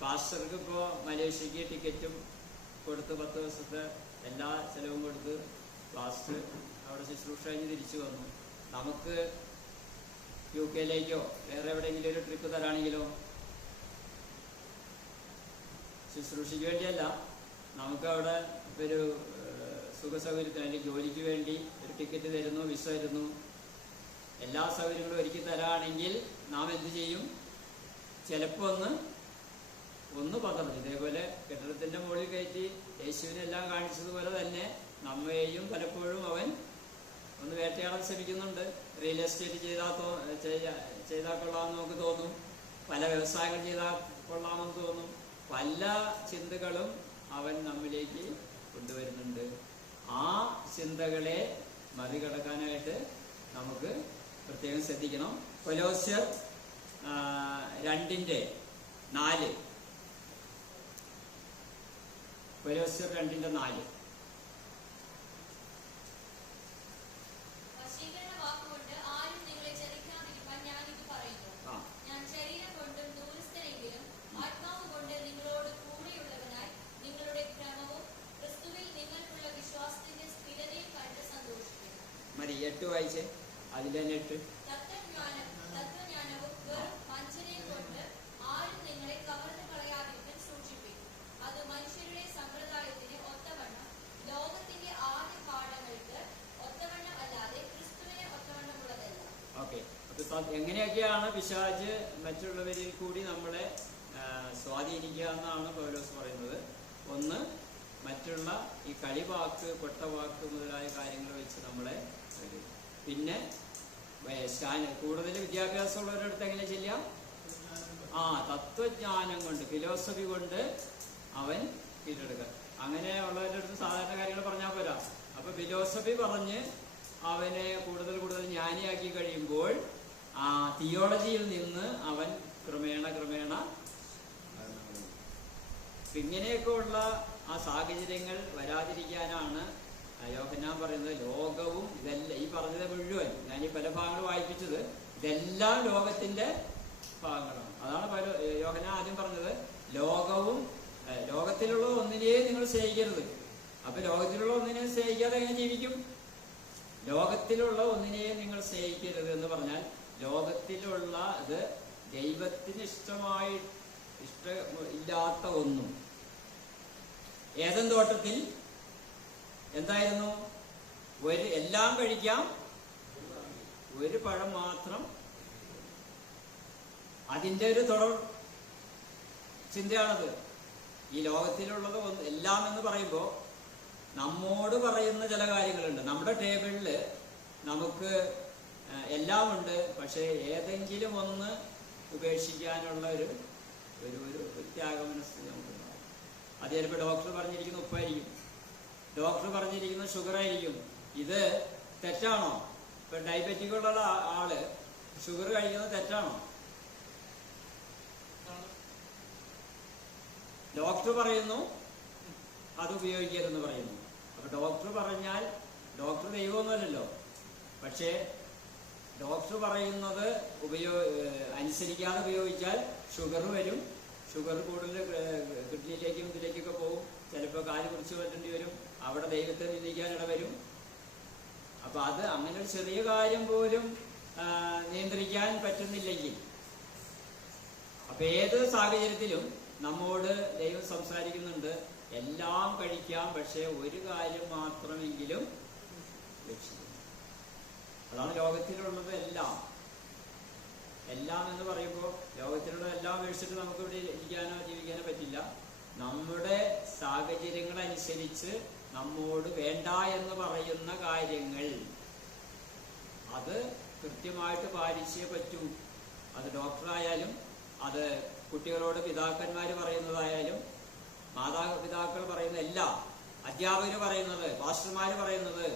പാസ്റ്റർക്ക് ഇപ്പോൾ മലേഷ്യക്ക് ടിക്കറ്റും കൊടുത്ത് 10 ദിവസത്തെ എല്ലാ ചെലവും കൊടുത്ത് പാസ്റ്റർ അവിടെ ശുശ്രൂഷ കഴിഞ്ഞ് തിരിച്ചു വന്നു. നമുക്ക് UK യിലേക്കോ വേറെ എവിടെയെങ്കിലും ഒരു ട്രിപ്പ് തരാണെങ്കിലോ, ശുശ്രൂഷയ്ക്ക് വേണ്ടിയല്ല, നമുക്ക് അവിടെ ഒരു സുഖസൗകര്യത്തിന് അല്ലെങ്കിൽ ജോലിക്ക് വേണ്ടി ഒരു ടിക്കറ്റ് തരുന്നു, വിസ തരുന്നു, എല്ലാ സൗകര്യങ്ങളും ഒരുക്കി തരാണെങ്കിൽ നാം എന്ത് ചെയ്യും? ചിലപ്പോൾ ഒന്ന് പതറും. ഇതേപോലെ കെട്ടിടത്തിന്റെ മുകളിൽ കയറ്റി യേശുവിനെല്ലാം കാണിച്ചതുപോലെ തന്നെ നമ്മയെയും പലപ്പോഴും അവൻ ഒന്ന് വേട്ടയാടാൻ ശ്രമിക്കുന്നുണ്ട്. റിയൽ എസ്റ്റേറ്റ് ചെയ്താൽ കൊള്ളാമെന്ന് നമുക്ക് തോന്നും. പല വ്യവസായങ്ങൾ ചെയ്താൽ കൊള്ളാമെന്ന് തോന്നും. പല ചിന്തകളും അവൻ നമ്മിലേക്ക് കൊണ്ടുവരുന്നുണ്ട്. ആ ചിന്തകളെ മറികടക്കാനായിട്ട് നമുക്ക് പ്രത്യേകം ശ്രദ്ധിക്കണം. കൊലോസ്യർ 2:4. കൊലോസ്യർ 2:4. മതി 8 വായിച്ചേ. അതിന്റെ 8. ഓക്കെ, അപ്പൊ എങ്ങനെയൊക്കെയാണ് പിശാച് മറ്റുള്ളവരിൽ കൂടി നമ്മളെ സ്വാധീനിക്കുക എന്നാണ് പൗലോസ് പറയുന്നത്. ഒന്ന്, മറ്റുള്ള ഈ കളിവാക്ക്, കൊട്ടവാക്ക് മുതലായ കാര്യങ്ങൾ വെച്ച് നമ്മളെ. പിന്നെ കൂടുതൽ വിദ്യാഭ്യാസമുള്ളവരുടെ അടുത്ത് എങ്ങനെ ചെയ്യാം? തത്വജ്ഞാനം കൊണ്ട്, ഫിലോസഫി കൊണ്ട് അവൻ കീഴടക്കുക. അങ്ങനെ ഉള്ളവരുടെ അടുത്ത് സാധാരണ കാര്യങ്ങൾ പറഞ്ഞാൽ പോരാ. അപ്പൊ ഫിലോസഫി പറഞ്ഞ് അവനെ കൂടുതൽ കൂടുതൽ ജ്ഞാനിയാക്കി കഴിയുമ്പോൾ ആ തിയോളജിയിൽ നിന്ന് അവൻ ക്രമേണ ഇങ്ങനെയൊക്കെ ഉള്ള ആ സാഹചര്യങ്ങൾ വരാതിരിക്കാനാണ് യോഹന്നാൻ പറയുന്നത്. ലോകവും ഇതെല്ലാം, ഈ പറഞ്ഞത് മുഴുവൻ ഞാൻ ഈ പല ഭാഗങ്ങൾ വായിപ്പിച്ചത്, ഇതെല്ലാം ലോകത്തിന്റെ ഭാഗങ്ങളാണ്. അതാണ് യോഹന്നാൻ ആദ്യം പറഞ്ഞത്, ലോകത്തിലുള്ള ഒന്നിനെയും നിങ്ങൾ സ്നേഹിക്കരുത്. അപ്പൊ ലോകത്തിലുള്ള ഒന്നിനെയും സ്നേഹിക്കാതെ എങ്ങനെ ജീവിക്കും? ലോകത്തിലുള്ള ഒന്നിനെയും നിങ്ങൾ സ്നേഹിക്കരുത് എന്ന് പറഞ്ഞാൽ ലോകത്തിലുള്ള ഇത് ദൈവത്തിന് ഇഷ്ടമില്ലാത്ത ഒന്നും. ഏദൻ തോട്ടത്തിൽ എന്തായിരുന്നു? എല്ലാം കഴിക്കാം, ഒരു പഴം മാത്രം. അതിൻ്റെ ഒരു തുടർ ചിന്തയാണത്. ഈ ലോകത്തിലുള്ളത് എല്ലാം എന്ന് പറയുമ്പോൾ നമ്മോട് പറയുന്ന ചില കാര്യങ്ങളുണ്ട്. നമ്മുടെ ടേബിളിൽ നമുക്ക് എല്ലാം ഉണ്ട്, പക്ഷേ ഏതെങ്കിലും ഒന്ന് ഉപേക്ഷിക്കാനുള്ള ഒരു ത്യാഗമനസ്ഥിതി നമുക്കുണ്ടാകും. അത് ചിലപ്പോൾ ഡോക്ടർ പറഞ്ഞിരിക്കുന്ന ഉപ്പായിരിക്കും, ഡോക്ടർ പറഞ്ഞിരിക്കുന്ന ഷുഗർ ആയിരിക്കും. ഇത് തെറ്റാണോ? ഇപ്പൊ ഡയബറ്റിക് ഉള്ള ആള് ഷുഗർ കഴിക്കുന്നത് തെറ്റാണോ? ഡോക്ടർ പറയുന്നു അത് ഉപയോഗിക്കരുതെന്ന് പറയുന്നു. അപ്പൊ ഡോക്ടർ പറഞ്ഞാൽ, ഡോക്ടർ ദൈവമൊന്നുമല്ലല്ലോ, പക്ഷേ ഡോക്ടർ പറയുന്നത് അനുസരിക്കാതെ ഉപയോഗിച്ചാൽ ഷുഗർ വരും. ഷുഗർ കൂടുതൽ കിഡ്നിയിലേക്കും ഇതിലേക്കൊക്കെ പോകും. ചിലപ്പോൾ കാല് കുറിച്ച് പറ്റേണ്ടി വരും. അവിടെ ദൈവത്തെ നിന്ദിക്കാൻ ഇടവരും. അപ്പൊ അത് അങ്ങനെ ഒരു ചെറിയ കാര്യം പോലും നിയന്ത്രിക്കാൻ പറ്റുന്നില്ലെങ്കിൽ, അപ്പൊ ഏത് സാഹചര്യത്തിലും നമ്മോട് ദൈവം സംസാരിക്കുന്നുണ്ട്, എല്ലാം കഴിക്കാം, പക്ഷെ ഒരു കാര്യം മാത്രമെങ്കിലും രക്ഷിക്കും. അതാണ് ലോകത്തിലുള്ളത് എല്ലാം. എല്ലാം എന്ന് പറയുമ്പോൾ ലോകത്തിലുള്ള എല്ലാം ഉപേക്ഷിച്ചിട്ട് നമുക്ക് ഇവിടെ ഇരിക്കാനോ ജീവിക്കാനോ പറ്റില്ല. നമ്മുടെ സാഹചര്യങ്ങളനുസരിച്ച് നമ്മോട് വേണ്ട എന്ന് പറയുന്ന കാര്യങ്ങൾ അത് കൃത്യമായിട്ട് പാലിച്ചേ പറ്റൂ. അത് ഡോക്ടറായാലും, അത് കുട്ടികളോട് പിതാക്കന്മാർ പറയുന്നതായാലും, മാതാപിതാക്കൾ പറയുന്ന എല്ലാം, അധ്യാപകർ പറയുന്നത്, പാസ്റ്റർമാർ പറയുന്നത്,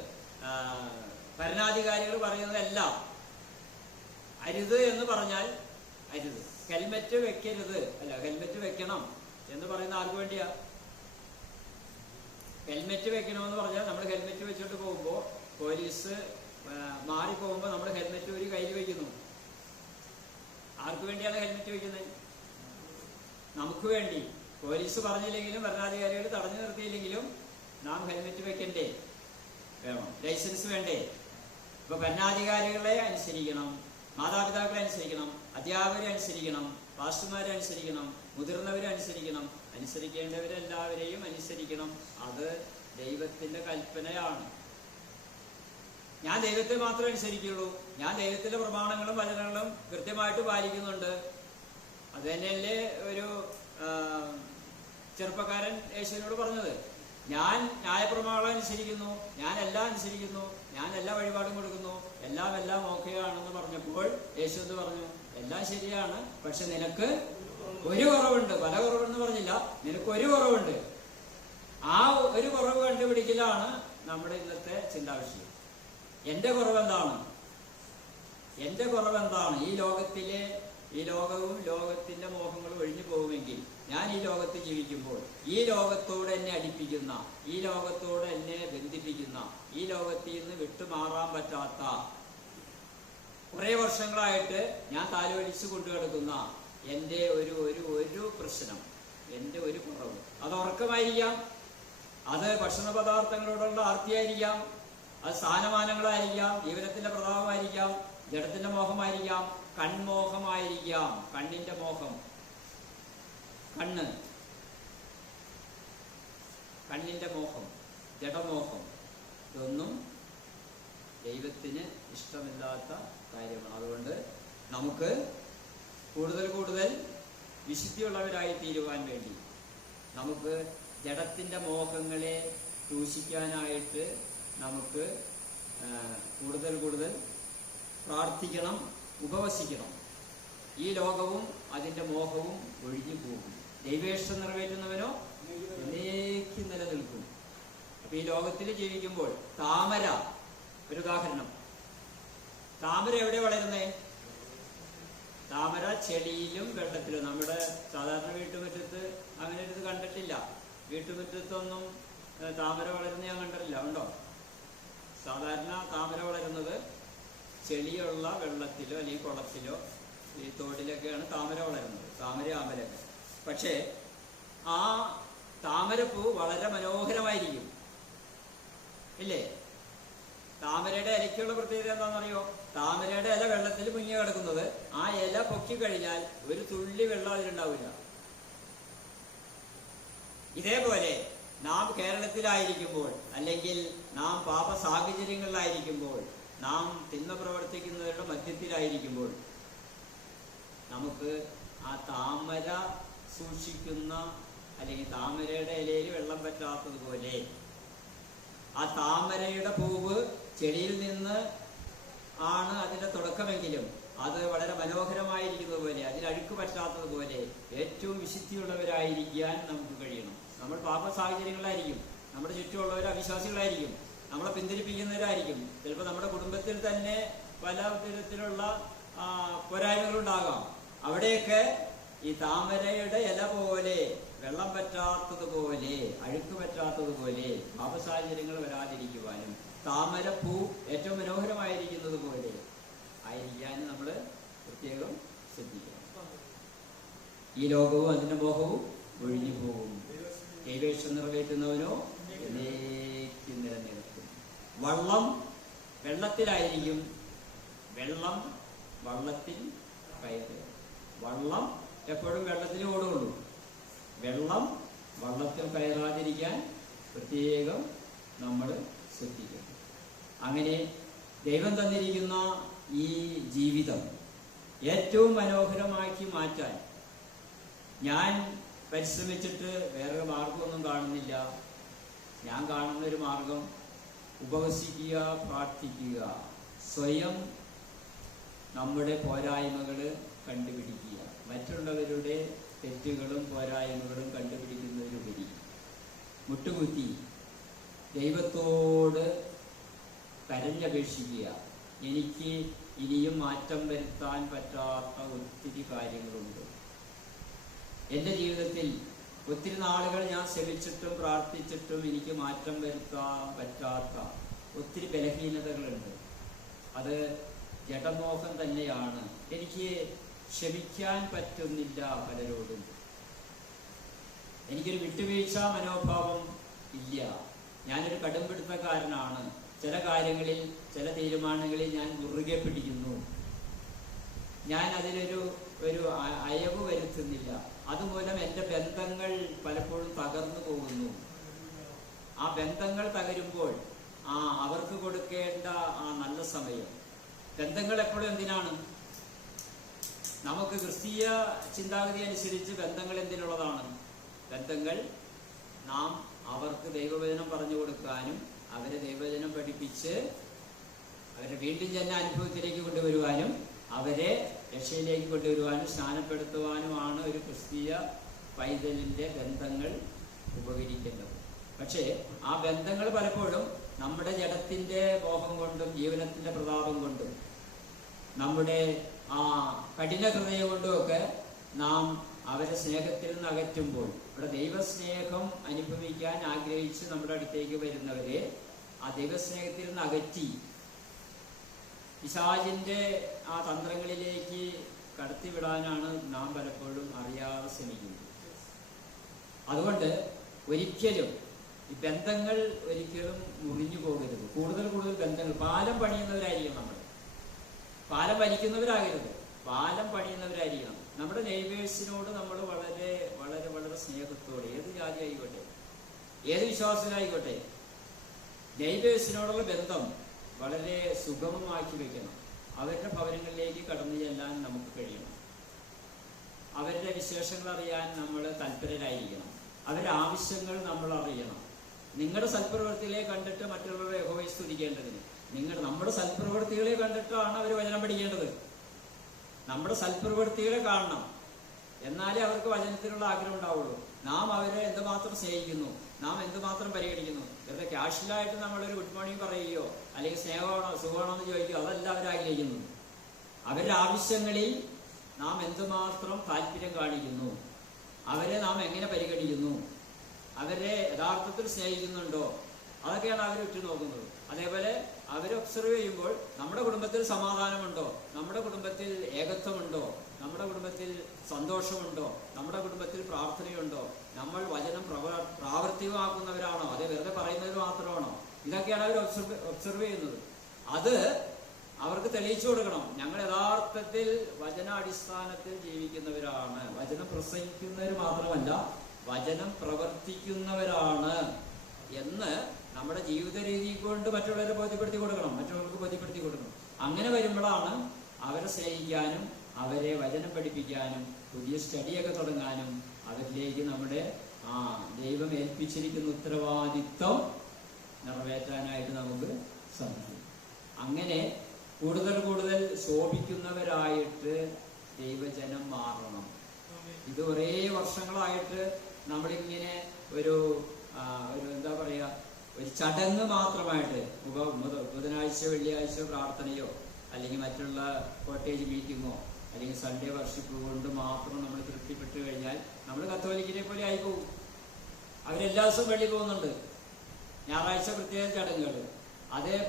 ഭരണാധികാരികൾ പറയുന്നതെല്ലാം അരുത് എന്ന് പറഞ്ഞാൽ അരുത്. ഹെൽമെറ്റ് വെക്കരുത്, അല്ല ഹെൽമെറ്റ് വെക്കണം എന്ന് പറയുന്ന ആർക്ക് വേണ്ടിയാ? ഹെൽമെറ്റ് വെക്കണമെന്ന് പറഞ്ഞാൽ നമ്മൾ ഹെൽമെറ്റ് വെച്ചിട്ട് പോകുമ്പോൾ പോലീസ് മാറിപ്പോകുമ്പോൾ നമ്മൾ ഹെൽമെറ്റ് ഒരു കയ്യിൽ വെക്കുന്നു. ആർക്ക് വേണ്ടിയാണ് ഹെൽമെറ്റ് വെക്കുന്നത്? നമുക്ക് വേണ്ടി. പോലീസ് പറഞ്ഞില്ലെങ്കിലും ഭരണാധികാരികൾ തടഞ്ഞു നിർത്തിയില്ലെങ്കിലും നാം ഹെൽമെറ്റ് വെക്കണ്ടേ? വേണം. ലൈസൻസ് വേണ്ടേ? ഇപ്പൊ ഭരണാധികാരികളെ അനുസരിക്കണം, മാതാപിതാക്കളെ അനുസരിക്കണം, അധ്യാപകരെ അനുസരിക്കണം, പാസ്റ്റർമാരെ അനുസരിക്കണം, മുതിർന്നവരെ അനുസരിക്കണം. അനുസരിക്കേണ്ടവരെല്ലാവരെയും അനുസരിക്കണം. അത് ദൈവത്തിന്റെ കൽപ്പനയാണ്. ഞാൻ ദൈവത്തെ മാത്രമേ അനുസരിക്കുള്ളൂ, ഞാൻ ദൈവത്തിന്റെ പ്രമാണങ്ങളും വചനങ്ങളും കൃത്യമായിട്ട് പാലിക്കുന്നുണ്ട്. അത് തന്നെയല്ലേ ഒരു ചെറുപ്പക്കാരൻ യേശുവിനോട് പറഞ്ഞത്. ഞാൻ ന്യായപ്രമാണം അനുസരിക്കുന്നു, ഞാൻ എല്ലാം അനുസരിക്കുന്നു, ഞാൻ എല്ലാ വഴിപാടും കൊടുക്കുന്നു, എല്ലാം ഓക്കെയാണെന്ന് പറഞ്ഞപ്പോൾ യേശു എന്ന് പറഞ്ഞു, എല്ലാം ശരിയാണ്, പക്ഷെ നിനക്ക് ഒരു കുറവുണ്ട്. പല കുറവെന്ന് പറഞ്ഞില്ല, നിനക്ക് ഒരു കുറവുണ്ട്. ആ ഒരു കുറവ് കണ്ടുപിടിക്കലാണ് നമ്മുടെ ഇന്നത്തെ ചിന്താവിഷയം. എന്റെ കുറവെന്താണ്? എന്റെ കുറവെന്താണ്? ഈ ലോകവും ലോകത്തിന്റെ മോഹങ്ങളും ഒഴിഞ്ഞു പോകുമെങ്കിൽ ഞാൻ ഈ ലോകത്ത് ജീവിക്കുമ്പോൾ ഈ ലോകത്തോട് എന്നെ അടുപ്പിക്കുന്ന, ഈ ലോകത്തോട് എന്നെ ബന്ധിപ്പിക്കുന്ന, ഈ ലോകത്തിൽ നിന്ന് വിട്ടുമാറാൻ പറ്റാത്ത, കുറെ വർഷങ്ങളായിട്ട് ഞാൻ താലോലിച്ച് കൊണ്ടുകിടക്കുന്ന എൻ്റെ ഒരു പ്രശ്നം, എൻ്റെ ഒരു കുറവ്, അത് ഉറക്കമായിരിക്കാം, അത് ഭക്ഷണ പദാർത്ഥങ്ങളോടുള്ള ആർത്തിയായിരിക്കാം, അത് സ്ഥാനമാനങ്ങളായിരിക്കാം, ജീവനത്തിന്റെ പ്രതാപമായിരിക്കാം, ജഡത്തിന്റെ മോഹമായിരിക്കാം, കൺമോഹമായിരിക്കാം, കണ്ണിന്റെ മോഹം, കണ്ണിന്റെ മോഹം, ജഡമോഹം, ഇതൊന്നും ദൈവത്തിന് ഇഷ്ടമില്ലാത്ത കാര്യമാണ്. അതുകൊണ്ട് നമുക്ക് കൂടുതൽ വിശുദ്ധിയുള്ളവരായി തീരുവാൻ വേണ്ടി നമുക്ക് ജഡത്തിന്റെ മോഹങ്ങളെ ദൂഷിക്കാനായിട്ട് നമുക്ക് കൂടുതൽ പ്രാർത്ഥിക്കണം, ഉപവസിക്കണം. ഈ ലോകവും അതിന്റെ മോഹവും ഒഴിഞ്ഞു പോകും. ദൈവേഷ്ടം നിറവേറ്റുന്നവനോ എന്നേക്കും നിലനിൽക്കും. അപ്പൊ ഈ ലോകത്തിൽ ജീവിക്കുമ്പോൾ താമര, ഒരു ഉദാഹരണം, താമര എവിടെ വളരുന്നേ? താമര ചെളിയിലും വെള്ളത്തിലും. നമ്മുടെ സാധാരണ വീട്ടുമുറ്റത്ത് അങ്ങനെ ഒരു ഇത് കണ്ടിട്ടില്ല. വീട്ടുമുറ്റത്തൊന്നും താമര വളരുന്ന ഞാൻ കണ്ടിട്ടില്ല. ഉണ്ടോ? സാധാരണ താമര വളരുന്നത് ചെളിയുള്ള വെള്ളത്തിലോ അല്ലെങ്കിൽ കുളത്തിലോ ഈ തോടിലൊക്കെയാണ് താമര വളരുന്നത്, താമര ആമ്പലൊക്കെ. പക്ഷേ ആ താമരപ്പൂ വളരെ മനോഹരമായിരിക്കും, ഇല്ലേ? താമരയുടെ ഇലയ്ക്കുള്ള പ്രത്യേകത എന്താണെന്നറിയോ? താമരയുടെ ഇല വെള്ളത്തിൽ മുങ്ങി കിടക്കുന്നത്, ആ ഇല പൊക്കി കഴിഞ്ഞാൽ ഒരു തുള്ളി വെള്ളം അതിലുണ്ടാവില്ല. ഇതേപോലെ നാം കേരളത്തിലായിരിക്കുമ്പോൾ, അല്ലെങ്കിൽ നാം പാപ സാഹചര്യങ്ങളിലായിരിക്കുമ്പോൾ, നാം തിന്മ പ്രവർത്തിക്കുന്നവരുടെ മധ്യത്തിലായിരിക്കുമ്പോൾ നമുക്ക് ആ താമര സൂക്ഷിക്കുന്ന, അല്ലെങ്കിൽ താമരയുടെ ഇലയിൽ വെള്ളം പറ്റാത്തതുപോലെ, ആ താമരയുടെ പൂവ് ചെടിയിൽ നിന്ന് ആണ് അതിന്റെ തുടക്കമെങ്കിലും അത് വളരെ മനോഹരമായിരിക്കുന്നത് പോലെ, അതിൽ അഴുക്ക് പറ്റാത്തതുപോലെ ഏറ്റവും വിശുദ്ധിയുള്ളവരായിരിക്കാൻ നമുക്ക് കഴിയണം. നമ്മൾ പാപ സാഹചര്യങ്ങളായിരിക്കും, നമ്മുടെ ചുറ്റുമുള്ളവർ അവിശ്വാസികളായിരിക്കും, നമ്മളെ പിന്തിരിപ്പിക്കുന്നവരായിരിക്കും. ചിലപ്പോൾ നമ്മുടെ കുടുംബത്തിൽ തന്നെ പല തരത്തിലുള്ള പോരായ്മകളുണ്ടാകാം. അവിടെയൊക്കെ ഈ താമരയുടെ ഇല പോലെ, വെള്ളം പറ്റാത്തതുപോലെ, അഴുക്ക് പറ്റാത്തതുപോലെ പാപസാഹചര്യങ്ങൾ വരാതിരിക്കുവാനും താമരപ്പൂ ഏറ്റവും മനോഹരമായിരിക്കുന്നത് പോലെ ആയിരിക്കാനും നമ്മൾ പ്രത്യേകം ശ്രദ്ധിക്കണം. ഈ ലോകവും അതിന്റെ മോഹവും ഒഴിഞ്ഞു പോകും. ദൈവേഷ്ടം നിറവേറ്റുന്നവനോ എന്നേക്കും നിലനിൽക്കും. വള്ളം വെള്ളത്തിലായിരിക്കും, വെള്ളം വള്ളത്തിൽ കയറുക. വള്ളം എപ്പോഴും വെള്ളത്തിൽ ഓടുകയുള്ളൂ. വെള്ളം വള്ളത്തിൽ കയറാതിരിക്കാൻ പ്രത്യേകം നമ്മൾ ശ്രദ്ധിക്കണം. അങ്ങനെ ദൈവം തന്നിരിക്കുന്ന ഈ ജീവിതം ഏറ്റവും മനോഹരമാക്കി മാറ്റാൻ ഞാൻ പരിശ്രമിച്ചിട്ട് വേറൊരു മാർഗമൊന്നും കാണുന്നില്ല. ഞാൻ കാണുന്നൊരു മാർഗം ഉപവസിക്കുക, പ്രാർത്ഥിക്കുക, സ്വയം നമ്മുടെ പോരായ്മകൾ കണ്ടുപിടിക്കുക, മറ്റുള്ളവരുടെ തെറ്റുകളും പോരായ്മകളും കണ്ടുപിടിക്കുന്നതിലുപരി മുട്ടുകുത്തി ദൈവത്തോട് കരഞ്ഞപേക്ഷിക്കുക. എനിക്ക് ഇനിയും മാറ്റം വരുത്താൻ പറ്റാത്ത ഒത്തിരി കാര്യങ്ങളുണ്ട് എൻ്റെ ജീവിതത്തിൽ. ഒത്തിരി നാളുകൾ ഞാൻ ശ്രമിച്ചിട്ടും പ്രാർത്ഥിച്ചിട്ടും എനിക്ക് മാറ്റം വരുത്താൻ പറ്റാത്ത ഒത്തിരി ബലഹീനതകളുണ്ട്. അത് ജഡമോഹം തന്നെയാണ്. എനിക്ക് ക്ഷമിക്കാൻ പറ്റുന്നില്ല പലരോടും. എനിക്കൊരു വിട്ടുവീഴ്ച മനോഭാവം ഇല്ല. ഞാനൊരു കടുംപിടുത്തക്കാരനാണ്. ചില കാര്യങ്ങളിൽ, ചില തീരുമാനങ്ങളിൽ ഞാൻ മുറുകെ പിടിക്കുന്നു. ഞാൻ അതിലൊരു അയവ് വരുത്തുന്നില്ല. അതുമൂലം എൻ്റെ ബന്ധങ്ങൾ പലപ്പോഴും തകർന്നു പോകുന്നു. ആ ബന്ധങ്ങൾ തകരുമ്പോൾ അവർക്ക് കൊടുക്കേണ്ട ആ നല്ല സമയം, ബന്ധങ്ങൾ എപ്പോഴും എന്തിനാണ്? നമുക്ക് ക്രിസ്തീയ ചിന്താഗതി അനുസരിച്ച് ബന്ധങ്ങൾ എന്തിനുള്ളതാണ്? ബന്ധങ്ങൾ നാം അവർക്ക് ദൈവവചനം പറഞ്ഞു കൊടുക്കാനും അവരെ ദൈവവചനം പഠിപ്പിച്ച് അവരെ വീണ്ടും ജന്മ അനുഭവത്തിലേക്ക് കൊണ്ടുവരുവാനും അവരെ രക്ഷയിലേക്ക് കൊണ്ടുവരുവാനും സ്നാനപ്പെടുത്തുവാനുമാണ് ഒരു ക്രിസ്തീയ പൈതലിന്റെ ബന്ധങ്ങൾ ഉപകരിക്കേണ്ടത്. പക്ഷേ ആ ബന്ധങ്ങൾ പലപ്പോഴും നമ്മുടെ ജഡത്തിന്റെ മോഹം കൊണ്ടും ജീവനത്തിന്റെ പ്രതാപം കൊണ്ടും നമ്മുടെ ആ കഠിന ഹൃദയം കൊണ്ടുമൊക്കെ നാം അവരെ സ്നേഹത്തിൽ നിന്ന് അകറ്റുമ്പോൾ, ഇവിടെ ദൈവസ്നേഹം അനുഭവിക്കാൻ ആഗ്രഹിച്ച് നമ്മുടെ അടുത്തേക്ക് വരുന്നവരെ ആ ദൈവസ്നേഹത്തിൽ നിന്ന് അകറ്റി പിശാചിന്റെ ആ തന്ത്രങ്ങളിലേക്ക് കടത്തിവിടാനാണ് നാം പലപ്പോഴും അറിയാതെ ശ്രമിക്കുന്നത്. അതുകൊണ്ട് ഒരിക്കലും ഈ ബന്ധങ്ങൾ ഒരിക്കലും മുറിഞ്ഞു പോകരുത്. കൂടുതൽ കൂടുതൽ ബന്ധങ്ങൾ, പാലം പണിയുന്നവരായിരിക്കണം നമ്മൾ, പാലം വലിക്കുന്നവരാകരുത്, പാലം പണിയുന്നവരായിരിക്കണം. നമ്മുടെ നെയ്ബേഴ്സിനോട് നമ്മൾ വളരെ വളരെ വളരെ സ്നേഹത്തോടെ, ഏത് ജാതി ആയിക്കോട്ടെ, ഏത് വിശ്വാസത്തിലായിക്കോട്ടെ, നെയ്ബേഴ്സിനോടുള്ള ബന്ധം വളരെ സുഗമമാക്കി വെക്കണം. അവരുടെ ഭവനങ്ങളിലേക്ക് കടന്നു ചെല്ലാൻ നമുക്ക് കഴിയണം. അവരുടെ വിശേഷങ്ങൾ അറിയാൻ നമ്മൾ തൽപരരായിരിക്കണം. അവരുടെ ആവശ്യങ്ങൾ നമ്മൾ അറിയണം. നിങ്ങളുടെ സൽപ്രവൃത്തികളെ കണ്ടിട്ട് മറ്റുള്ളവരെ യഹോവയെ സ്തുതിക്കേണ്ടതിന് നമ്മുടെ സൽപ്രവൃത്തികളെ കണ്ടിട്ടാണ് അവർ വചനം പഠിക്കേണ്ടത്. നമ്മുടെ സൽപ്രവൃത്തികളെ കാണണം, എന്നാലേ അവർക്ക് വചനത്തിനുള്ള ആഗ്രഹം ഉണ്ടാവുള്ളൂ. നാം അവരെ എന്തുമാത്രം സ്നേഹിക്കുന്നു, നാം എന്തുമാത്രം പരിഗണിക്കുന്നു. വെറുതെ ക്യാഷ്വലായിട്ട് നമ്മളൊരു ഗുഡ് മോർണിംഗ് പറയുകയോ അല്ലെങ്കിൽ സ്നേഹമാണോ സുഖമാണോ എന്ന് ചോദിക്കുകയോ അതല്ല അവരാഗ്രഹിക്കുന്നു. അവരുടെ ആവശ്യങ്ങളിൽ നാം എന്തുമാത്രം താല്പര്യം കാണിക്കുന്നു, അവരെ നാം എങ്ങനെ പരിഗണിക്കുന്നു, അവരെ യഥാർത്ഥത്തിൽ സ്നേഹിക്കുന്നുണ്ടോ, അതൊക്കെയാണ് അവർ ഉറ്റുനോക്കുന്നത്. അതേപോലെ അവരെ ഒബ്സർവ് ചെയ്യുമ്പോൾ നമ്മുടെ കുടുംബത്തിൽ സമാധാനമുണ്ടോ, നമ്മുടെ കുടുംബത്തിൽ ഏകത്വമുണ്ടോ, നമ്മുടെ കുടുംബത്തിൽ സന്തോഷമുണ്ടോ, നമ്മുടെ കുടുംബത്തിൽ പ്രാർത്ഥനയുണ്ടോ, നമ്മൾ വചനം പ്രാവർത്തികമാക്കുന്നവരാണോ, അതേ വെറുതെ പറയുന്നത് മാത്രമാണോ, ഇതൊക്കെയാണ് അവർ ഒബ്സർവ് ചെയ്യുന്നത്. അത് അവർക്ക് തെളിയിച്ചു കൊടുക്കണം. ഞങ്ങൾ യഥാർത്ഥത്തിൽ വചനാടിസ്ഥാനത്തിൽ ജീവിക്കുന്നവരാണ്, വചനം പ്രസംഗിക്കുന്നവർ മാത്രമല്ല വചനം പ്രവർത്തിക്കുന്നവരാണ് എന്ന് നമ്മുടെ ജീവിത രീതി കൊണ്ട് മറ്റുള്ളവരെ ബോധ്യപ്പെടുത്തി കൊടുക്കണം, മറ്റുള്ളവർക്ക് ബോധ്യപ്പെടുത്തി കൊടുക്കണം. അങ്ങനെ വരുമ്പോഴാണ് അവരെ സ്നേഹിക്കാനും അവരെ വചനം പഠിപ്പിക്കാനും പുതിയ സ്റ്റഡിയൊക്കെ തുടങ്ങാനും അവരിലേക്ക് നമ്മുടെ ദൈവം ഏൽപ്പിച്ചിരിക്കുന്ന ഉത്തരവാദിത്വം നിറവേറ്റാനായിട്ട് നമുക്ക് സാധിക്കും. അങ്ങനെ കൂടുതൽ കൂടുതൽ ശോഭിക്കുന്നവരായിട്ട് ദൈവജനം മാറണം. ഇത് ഒരേ വർഷങ്ങളായിട്ട് നമ്മളിങ്ങനെ ഒരു എന്താ പറയുക, ഒരു ചടങ്ങ് മാത്രമായിട്ട് ബുധനാഴ്ച വെള്ളിയാഴ്ച പ്രാർത്ഥനയോ അല്ലെങ്കിൽ മറ്റുള്ള കോട്ടേജ് മീറ്റിങ്ങോ അല്ലെങ്കിൽ സൺഡേ വർഷിപ്പ് കൊണ്ട് മാത്രം നമ്മൾ തൃപ്തിപ്പെട്ടു കഴിഞ്ഞാൽ നമ്മൾ കത്തോലിക്കിനെ പോലെ ആയിപ്പോകും. അവരെല്ലാ ദിവസവും വെള്ളി പോകുന്നുണ്ട്, ഞായറാഴ്ച പ്രത്യേക ചടങ്ങുകൾ,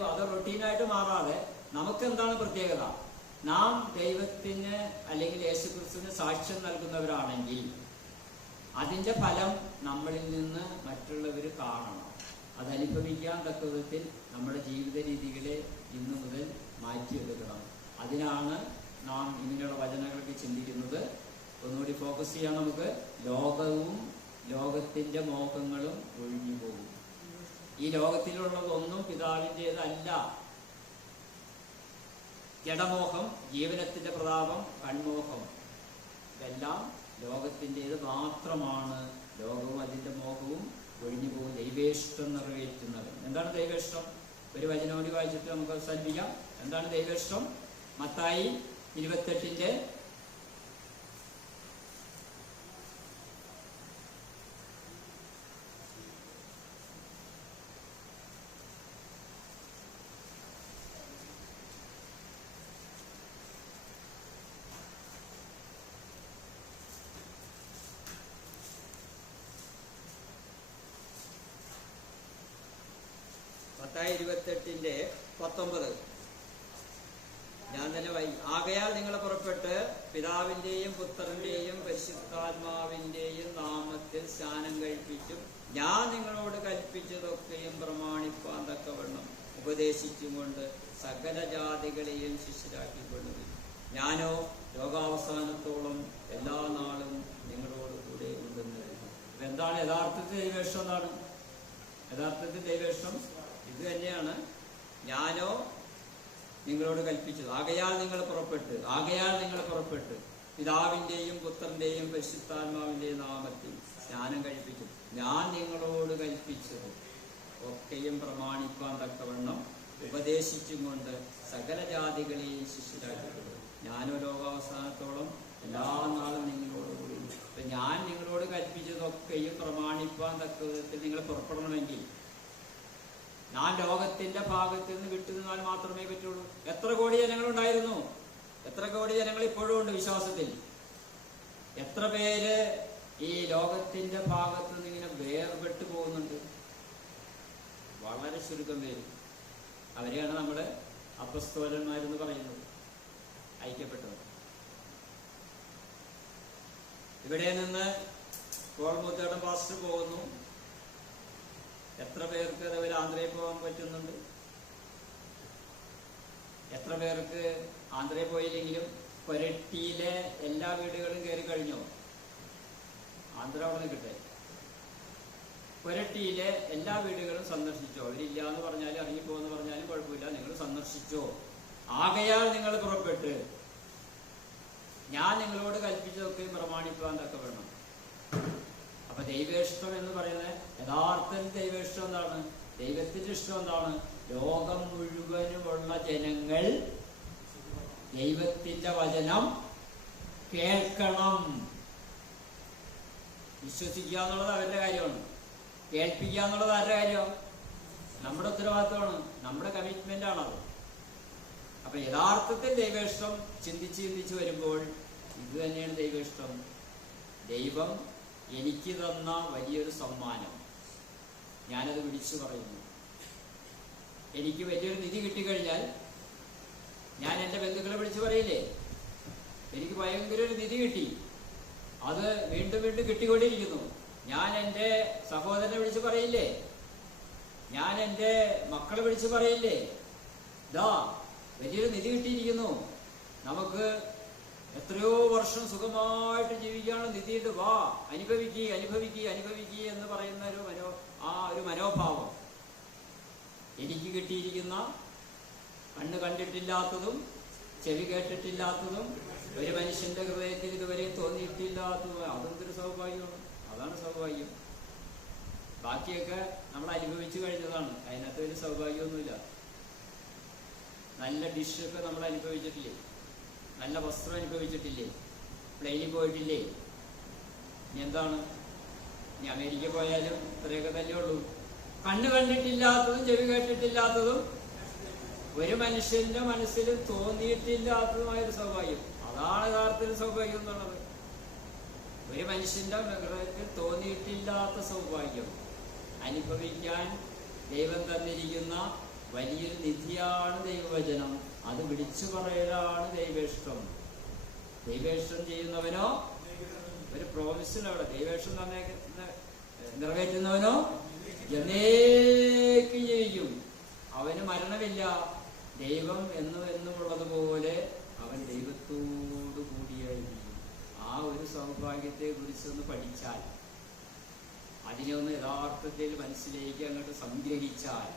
അത് റൊട്ടീനായിട്ട് മാറാതെ നമുക്കെന്താണ് പ്രത്യേകത? നാം ദൈവത്തിന് അല്ലെങ്കിൽ യേശുക്രിസ്തുവിന് സാക്ഷ്യം നൽകുന്നവരാണെങ്കിൽ അതിന്റെ ഫലം നമ്മളിൽ നിന്ന് മറ്റുള്ളവർ കാണണം. അതനുഭവിക്കാൻ തക്ക വിധത്തിൽ നമ്മുടെ ജീവിത രീതികളെ ഇന്നു മുതൽ മാറ്റിയെടുക്കണം. അതിനാണ് നാം ഇങ്ങനെയുള്ള വചനങ്ങളൊക്കെ ചിന്തിക്കുന്നത്. ഒന്നുകൂടി ഫോക്കസ് ചെയ്യാൻ നമുക്ക് ലോകവും ലോകത്തിന്റെ മോഹങ്ങളും ഒഴിഞ്ഞു പോകും. ഈ ലോകത്തിലുള്ളതൊന്നും പിതാവിൻ്റെതല്ല. ജഡമോഹം, ജീവനത്തിന്റെ പ്രതാപം, കൺമോഹം, ഇതെല്ലാം ലോകത്തിൻ്റെത് മാത്രമാണ്. ലോകവും അതിന്റെ മോഹവും ഒഴിഞ്ഞു പോകും. ദൈവേഷ്ടം നിറവേറ്റുന്നത്. എന്താണ് ദൈവേഷ്ടം? ഒരു വചനോടി വായിച്ചിട്ട് നമുക്ക് അവസാനിപ്പിക്കാം. എന്താണ് ദൈവേഷ്ടം? മത്തായി 28 19 ഞാൻ തന്നെ ആകയാൽ നിങ്ങൾ പുറപ്പെട്ട് പിതാവിന്റെയും പുത്രന്റെയും പരിശുദ്ധാത്മാവിന്റെയും നാമത്തിൽ സ്നാനം കഴിപ്പിച്ചും ഞാൻ നിങ്ങളോട് കൽപ്പിച്ചതൊക്കെയും പ്രമാണിപ്പാൻ തക്കവണ്ണം ഉപദേശിച്ചും കൊണ്ട് സകല ജാതികളെയും ശിഷ്യരാക്കിക്കൊള്ളുന്നു. ഞാനോ ലോകാവസാനത്തോളം എല്ലാ നാളും നിങ്ങളോട് കൂടെ ഉണ്ടെന്ന്. എന്താണ് യഥാർത്ഥത്തിൽ ദൈവേഷ്ടം? എന്താണ് യഥാർത്ഥത്തിൽ ദൈവേഷ്ടം? ഇത് തന്നെയാണ്. ഞാനോ നിങ്ങളോട് കൽപ്പിച്ചത്. ആകയാൽ നിങ്ങൾ പുറപ്പെട്ട് പിതാവിന്റെയും പുത്രന്റെയും പരിശുദ്ധാത്മാവിന്റെയും നാമത്തിൽ സ്നാനം കഴിപ്പിക്കും. ഞാൻ നിങ്ങളോട് കൽപ്പിച്ചത് ഒക്കെയും പ്രമാണിപ്പാൻ തക്കവണ്ണം ഉപദേശിച്ചും കൊണ്ട് സകല ജാതികളെയും ശിഷ്യരാക്കിക്കൊള്ളു. ഞാനോ ലോകാവസാനത്തോളം എല്ലാ നാളും നിങ്ങളോടുകൂടി. ഇപ്പൊ ഞാൻ നിങ്ങളോട് കൽപ്പിച്ചതൊക്കെയും പ്രമാണിപ്പാൻ തക്ക വിധത്തിൽ നിങ്ങൾ പുറപ്പെടണമെങ്കിൽ ഞാൻ ലോകത്തിന്റെ ഭാഗത്ത് നിന്ന് വിട്ടുനിന്നാൽ മാത്രമേ പറ്റുള്ളൂ. എത്ര കോടി ജനങ്ങളുണ്ടായിരുന്നു? എത്ര കോടി ജനങ്ങൾ ഇപ്പോഴും ഉണ്ട് വിശ്വാസത്തിൽ? എത്ര പേര് ഈ ലോകത്തിന്റെ ഭാഗത്ത് നിന്ന് ഇങ്ങനെ വേർപെട്ടു പോകുന്നുണ്ട്? വളരെ ചുരുക്കം പേര്. അവരെയാണ് നമ്മള് അപ്പസ്തോലന്മാരെന്ന് പറയുന്നത്, ഐക്യപ്പെട്ടവർ. ഇവിടെ നിന്ന് കോൾമുത്തേടം പാസ്റ്റർ പോകുന്നു. എത്ര പേർക്ക് അതേപോലെ ആന്ധ്രയിൽ പോകാൻ പറ്റുന്നുണ്ട്? എത്ര പേർക്ക് ആന്ധ്രയിൽ പോയില്ലെങ്കിലും കൊരട്ടിയിലെ എല്ലാ വീടുകളും കയറി കഴിഞ്ഞോ? ആന്ധ്ര അവിടെ നിൽക്കട്ടെ, കൊരട്ടിയിലെ എല്ലാ വീടുകളും സന്ദർശിച്ചോ? അവരില്ല എന്ന് പറഞ്ഞാലും ഇറങ്ങിപ്പോന്ന് പറഞ്ഞാലും കുഴപ്പമില്ല, നിങ്ങൾ സന്ദർശിച്ചോ? ആകയാൽ നിങ്ങൾ പുറപ്പെട്ട് ഞാൻ നിങ്ങളോട് കൽപ്പിച്ചതൊക്കെ പ്രമാണിക്കുവാൻ തക്കവണ്ണം. അപ്പൊ ദൈവേഷ്ടം എന്ന് പറയുന്നത് യഥാർത്ഥ ദൈവേഷ്ടം എന്താണ്? ദൈവത്തിന്റെ ഇഷ്ടം എന്താണ്? ലോകം മുഴുവനുമുള്ള ജനങ്ങൾ ദൈവത്തിന്റെ വചനം കേൾക്കണം. വിശ്വസിക്കുക എന്നുള്ളത് അവരുടെ കാര്യമാണ്. കേൾപ്പിക്കുക എന്നുള്ളത് ആരുടെ കാര്യമാണ്? നമ്മുടെ ഉത്തരവാദിത്തമാണ്, നമ്മുടെ കമ്മിറ്റ്മെന്റ് ആണത്. അപ്പൊ യഥാർത്ഥത്തിൽ ദൈവേഷ്ടം ചിന്തിച്ച് വരുമ്പോൾ ഇത് തന്നെയാണ് ദൈവേഷ്ടം. ദൈവം എനിക്ക് തന്ന വലിയൊരു സമ്മാനം, ഞാനത് വിളിച്ചു പറയുന്നു. എനിക്ക് വലിയൊരു നിധി കിട്ടിക്കഴിഞ്ഞാൽ ഞാൻ എൻ്റെ ബന്ധുക്കളെ വിളിച്ചു പറയില്ലേ, എനിക്ക് ഭയങ്കര ഒരു നിധി കിട്ടി, അത് വീണ്ടും വീണ്ടും കിട്ടിക്കൊണ്ടിരിക്കുന്നു. ഞാൻ എൻ്റെ സഹോദരനെ വിളിച്ചു പറയില്ലേ, ഞാൻ എൻ്റെ മക്കളെ വിളിച്ചു പറയില്ലേ, ദാ വലിയൊരു നിധി കിട്ടിയിരിക്കുന്നു, നമുക്ക് എത്രയോ വർഷം സുഖമായിട്ട് ജീവിക്കാനുള്ള നിധിയുണ്ട്, വാ അനുഭവിക്കുക അനുഭവിക്കുക അനുഭവിക്കുക എന്ന് പറയുന്ന ഒരു മനോഭാവം. എനിക്ക് കിട്ടിയിരിക്കുന്ന കണ്ണ് കണ്ടിട്ടില്ലാത്തതും ചെവി കേട്ടിട്ടില്ലാത്തതും ഒരു മനുഷ്യന്റെ ഹൃദയത്തിൽ ഇതുവരെ തോന്നിയിട്ടില്ലാത്തതും അതെന്തൊരു സൗഭാഗ്യമാണ്. അതാണ് സൗഭാഗ്യം. ബാക്കിയൊക്കെ നമ്മൾ അനുഭവിച്ചു കഴിഞ്ഞതാണ്, അതിനകത്ത് ഒരു സൗഭാഗ്യമൊന്നുമില്ല. നല്ല ഡിഷൊക്കെ നമ്മൾ അനുഭവിച്ചിട്ടില്ലേ, നല്ല വസ്ത്രം അനുഭവിച്ചിട്ടില്ലേ, പ്ലെയിനിൽ പോയിട്ടില്ലേ, ഇനി എന്താണ്? ഇനി അമേരിക്ക പോയാലും ഇത്രയൊക്കെ തന്നെ ഉള്ളൂ. കണ്ണ് കണ്ടിട്ടില്ലാത്തതും ചെവി കേട്ടിട്ടില്ലാത്തതും ഒരു മനുഷ്യന്റെ മനസ്സിൽ തോന്നിയിട്ടില്ലാത്തതുമായൊരു സൗഭാഗ്യം, അതാണ് യഥാർത്ഥത്തിൽ സൗഭാഗ്യം എന്നുള്ളത്. ഒരു മനുഷ്യന്റെ ഹൃദയത്തിൽ തോന്നിയിട്ടില്ലാത്ത സൗഭാഗ്യം അനുഭവിക്കാൻ ദൈവം തന്നിരിക്കുന്ന വലിയൊരു നിധിയാണ് ദൈവവചനം. അത് വിളിച്ചു പറയലാണ് ദൈവേഷ്ടം. ദൈവേഷ്ടം ചെയ്യുന്നവനോ ഒരു പ്രോമിസിനവിടെ ദൈവേഷ്ടം നിറവേറ്റുന്നവനോ എന്നേക്കും ജീവിക്കും. അവന് മരണമില്ല. ദൈവം എന്നുള്ളതുപോലെ അവൻ ദൈവത്തോടു കൂടിയായിരിക്കും. ആ ഒരു സൗഭാഗ്യത്തെ കുറിച്ചൊന്ന് പഠിച്ചാൽ, അതിനെ ഒന്ന് യഥാർത്ഥത്തിൽ മനസ്സിലേക്ക് അങ്ങോട്ട് സംഗ്രഹിച്ചാൽ,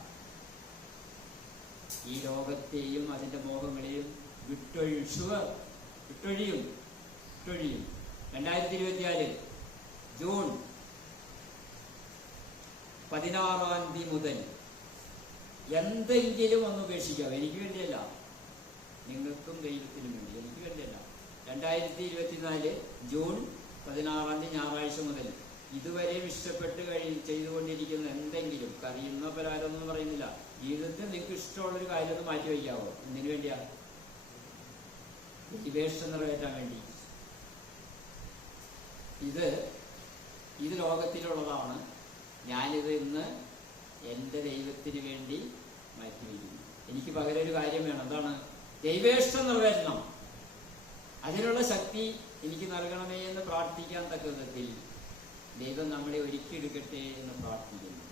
ഈ ലോകത്തെയും അതിന്റെ മോഹങ്ങളെയും വിട്ടൊഴിയും. 2024 ജൂൺ 16 മുതൽ എന്തെങ്കിലും ഒന്ന് ഉപേക്ഷിക്കാം. എനിക്ക് വേണ്ടിയല്ല, നിങ്ങൾക്കും ദൈവത്തിനും വേണ്ടി, എനിക്ക് വേണ്ടിയല്ല. 2024 ജൂൺ 16 ഞായറാഴ്ച മുതൽ ഇതുവരെയും ഇഷ്ടപ്പെട്ട് ചെയ്തുകൊണ്ടിരിക്കുന്ന എന്തെങ്കിലും, കറിയുന്ന പരാരൊന്നും പറയുന്നില്ല, ജീവിതത്തിൽ നിങ്ങൾക്ക് ഇഷ്ടമുള്ളൊരു കാര്യം ഒന്ന് മാറ്റി വയ്ക്കാവോ? എന്തിനു വേണ്ടിയാ? ദൈവേഷ്ടം നിറവേറ്റാൻ വേണ്ടി. ഇത് ലോകത്തിലുള്ളതാണ്. ഞാനിത് ഇന്ന് എൻ്റെ ദൈവത്തിന് വേണ്ടി മാറ്റിവെക്കുന്നു. എനിക്ക് പകരം ഒരു കാര്യം വേണം. എന്താണ്? ദൈവേഷ്ടം നിറവേറ്റണം. അതിനുള്ള ശക്തി എനിക്ക് നൽകണമേ എന്ന് പ്രാർത്ഥിക്കാൻ തക്ക വിധത്തിൽ ദൈവം നമ്മളെ ഒരുക്കിയെടുക്കട്ടെ എന്ന് പ്രാർത്ഥിക്കുന്നു.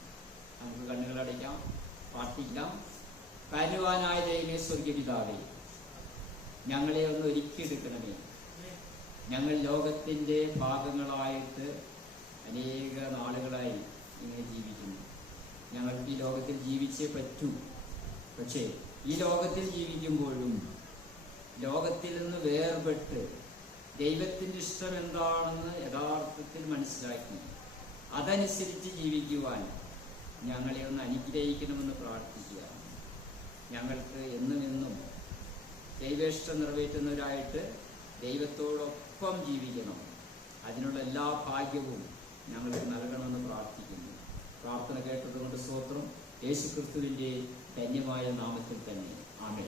നമുക്ക് കണ്ണുകളടയ്ക്കാം, പ്രാർത്ഥിക്കാം. കാരുണ്യവാനായ ദൈവമേ, സ്വർഗ്ഗപിതാവേ, ഞങ്ങളെ ഒന്ന് ഒരുക്കിയെടുക്കണമേ. ഞങ്ങൾ ലോകത്തിൻ്റെ ഭാഗങ്ങളായിട്ട് അനേക നാളുകളായി ഇങ്ങനെ ജീവിക്കുന്നു. ഞങ്ങൾക്ക് ഈ ലോകത്തിൽ ജീവിച്ചേ പറ്റൂ. പക്ഷേ ഈ ലോകത്തിൽ ജീവിക്കുമ്പോഴും ലോകത്തിൽ നിന്ന് വേർപെട്ട് ദൈവത്തിൻ്റെ ഇഷ്ടം എന്താണെന്ന് യഥാർത്ഥത്തിൽ മനസ്സിലാക്കി അതനുസരിച്ച് ജീവിക്കുവാൻ ഞങ്ങളെ ഒന്ന് അനുഗ്രഹിക്കണമെന്ന് പ്രാർത്ഥിക്കുക. ഞങ്ങൾക്ക് എന്നും ദൈവേഷ്ടം നിറവേറ്റുന്നവരായിട്ട് ദൈവത്തോടൊപ്പം ജീവിക്കണം. അതിനുള്ള എല്ലാ ഭാഗ്യവും ഞങ്ങൾക്ക് നൽകണമെന്ന് പ്രാർത്ഥിക്കുന്നു. പ്രാർത്ഥന കേട്ടതുകൊണ്ട് സ്തോത്രം. യേശുക്രിസ്തുവിൻ്റെ ധന്യമായ നാമത്തിൽ തന്നെ. ആമേൻ.